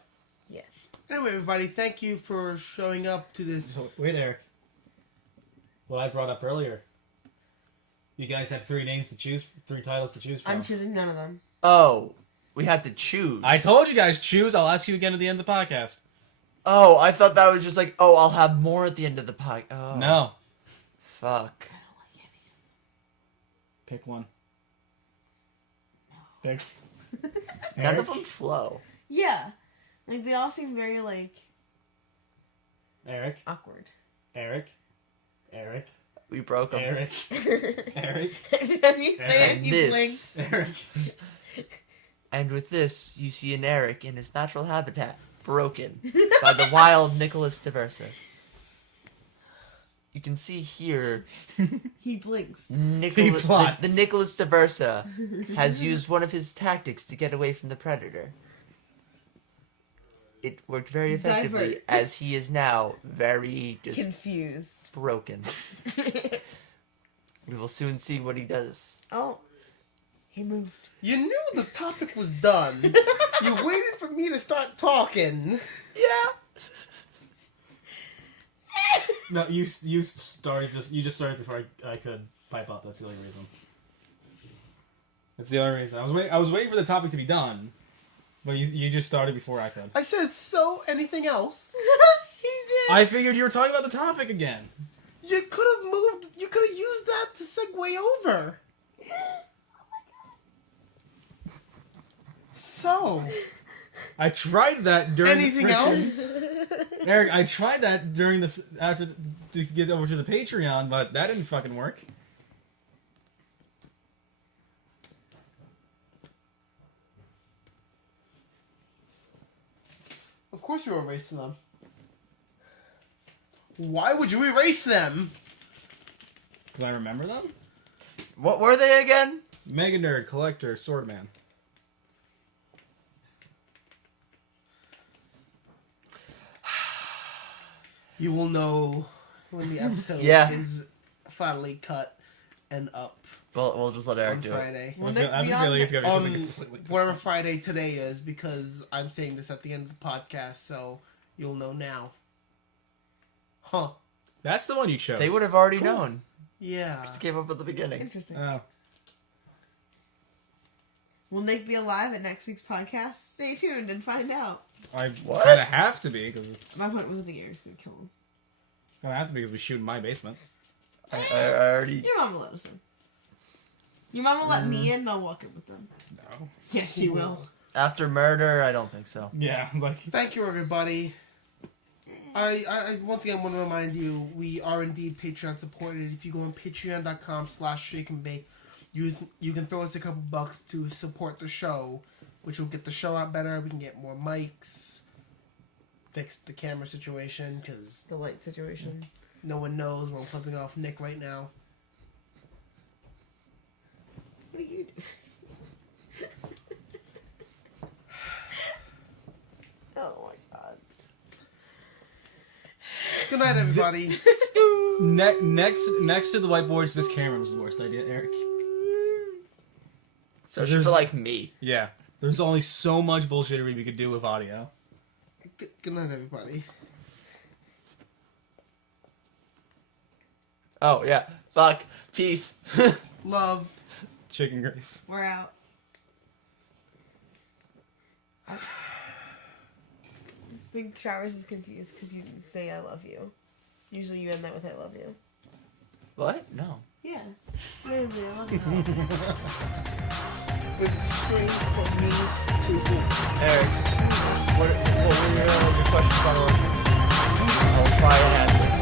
Anyway, everybody, thank you for showing up to this. So, wait, Eric. What I brought up earlier. You guys have 3 names to choose, 3 titles to choose from. I'm choosing none of them. oh, we had to choose. I told you guys choose. I'll ask you again at the end of the podcast. Oh, I thought that was just like, oh, I'll have more at the end of the podcast. Oh, No, fuck. pick one. Pick. None Eric? of them flow. Yeah, like they all seem very like Eric. awkward. Eric. Eric. We broke them. Eric. Eric. And you say it, And he this. blinks. Eric. And with this, you see an Eric in his natural habitat, broken by the wild Nicholas Diversa. You can see here, He blinks. Nicholas, plots. the Nicholas Diversa has used one of his tactics to get away from the predator. It worked very effectively, Divert. as he is now very just Confused. broken. We will soon see what he does. Oh, he moved. You knew the topic was done. You waited for me to start talking. Yeah. No, you started you just started before I could pipe up. That's the only reason. That's the only reason. I was waiting for the topic to be done, but you just started before I could. I said, so anything else? He did. I figured you were talking about the topic again. You could have moved. You could have used that to segue over. So, I tried that during anything else? Eric, I tried that during this to get over to the Patreon, but that didn't fucking work. course you're erasing them. Why would you erase them? Because I remember them? What were they again? Mega Nerd, Collector, Swordman. You will know when the episode Yeah. is finally cut and up We'll just let Eric on do it. Friday. I have a feeling it's going to be something completely different. Whatever Friday today is, because I'm saying this at the end of the podcast, so you'll know now. Huh. That's the one you chose. They would have already known. Yeah. Because it came up at the beginning. Interesting. Oh. Will Nick be alive at next week's podcast? Stay tuned and find out. I What? kind of have to be, because it's My point wasn't that Eric's gonna kill him. going to have to be because we shoot in my basement. I already... Your mom will let us in. Your mom will let me in and I'll walk in with them. No. Yes, she will. After murder, I don't think so. Yeah, like... Thank you, everybody. I one thing I want to remind you, we are indeed Patreon supported. If you go on patreon.com/shakeandbake, you can throw us a couple bucks to support the show, which will get the show out better. We can get more mics, fix the camera situation, because The light situation. no one knows where I'm flipping off Nick right now. What are you doing? Oh my god. Good night, everybody. Next to the whiteboards, this camera was the worst idea, Eric. Especially There's- for, like, me. Yeah. There's only so much bullshittery we could do with audio. Good night, everybody. Oh, yeah. Fuck. Peace. Love. Chicken Grace. We're out. I think Travis is confused because you didn't say I love you. Usually you end that with I love you. What? No. Yeah. I didn't say I love you. It's strange for me to Eric, what were your questions about Olympics? I'll try and answer.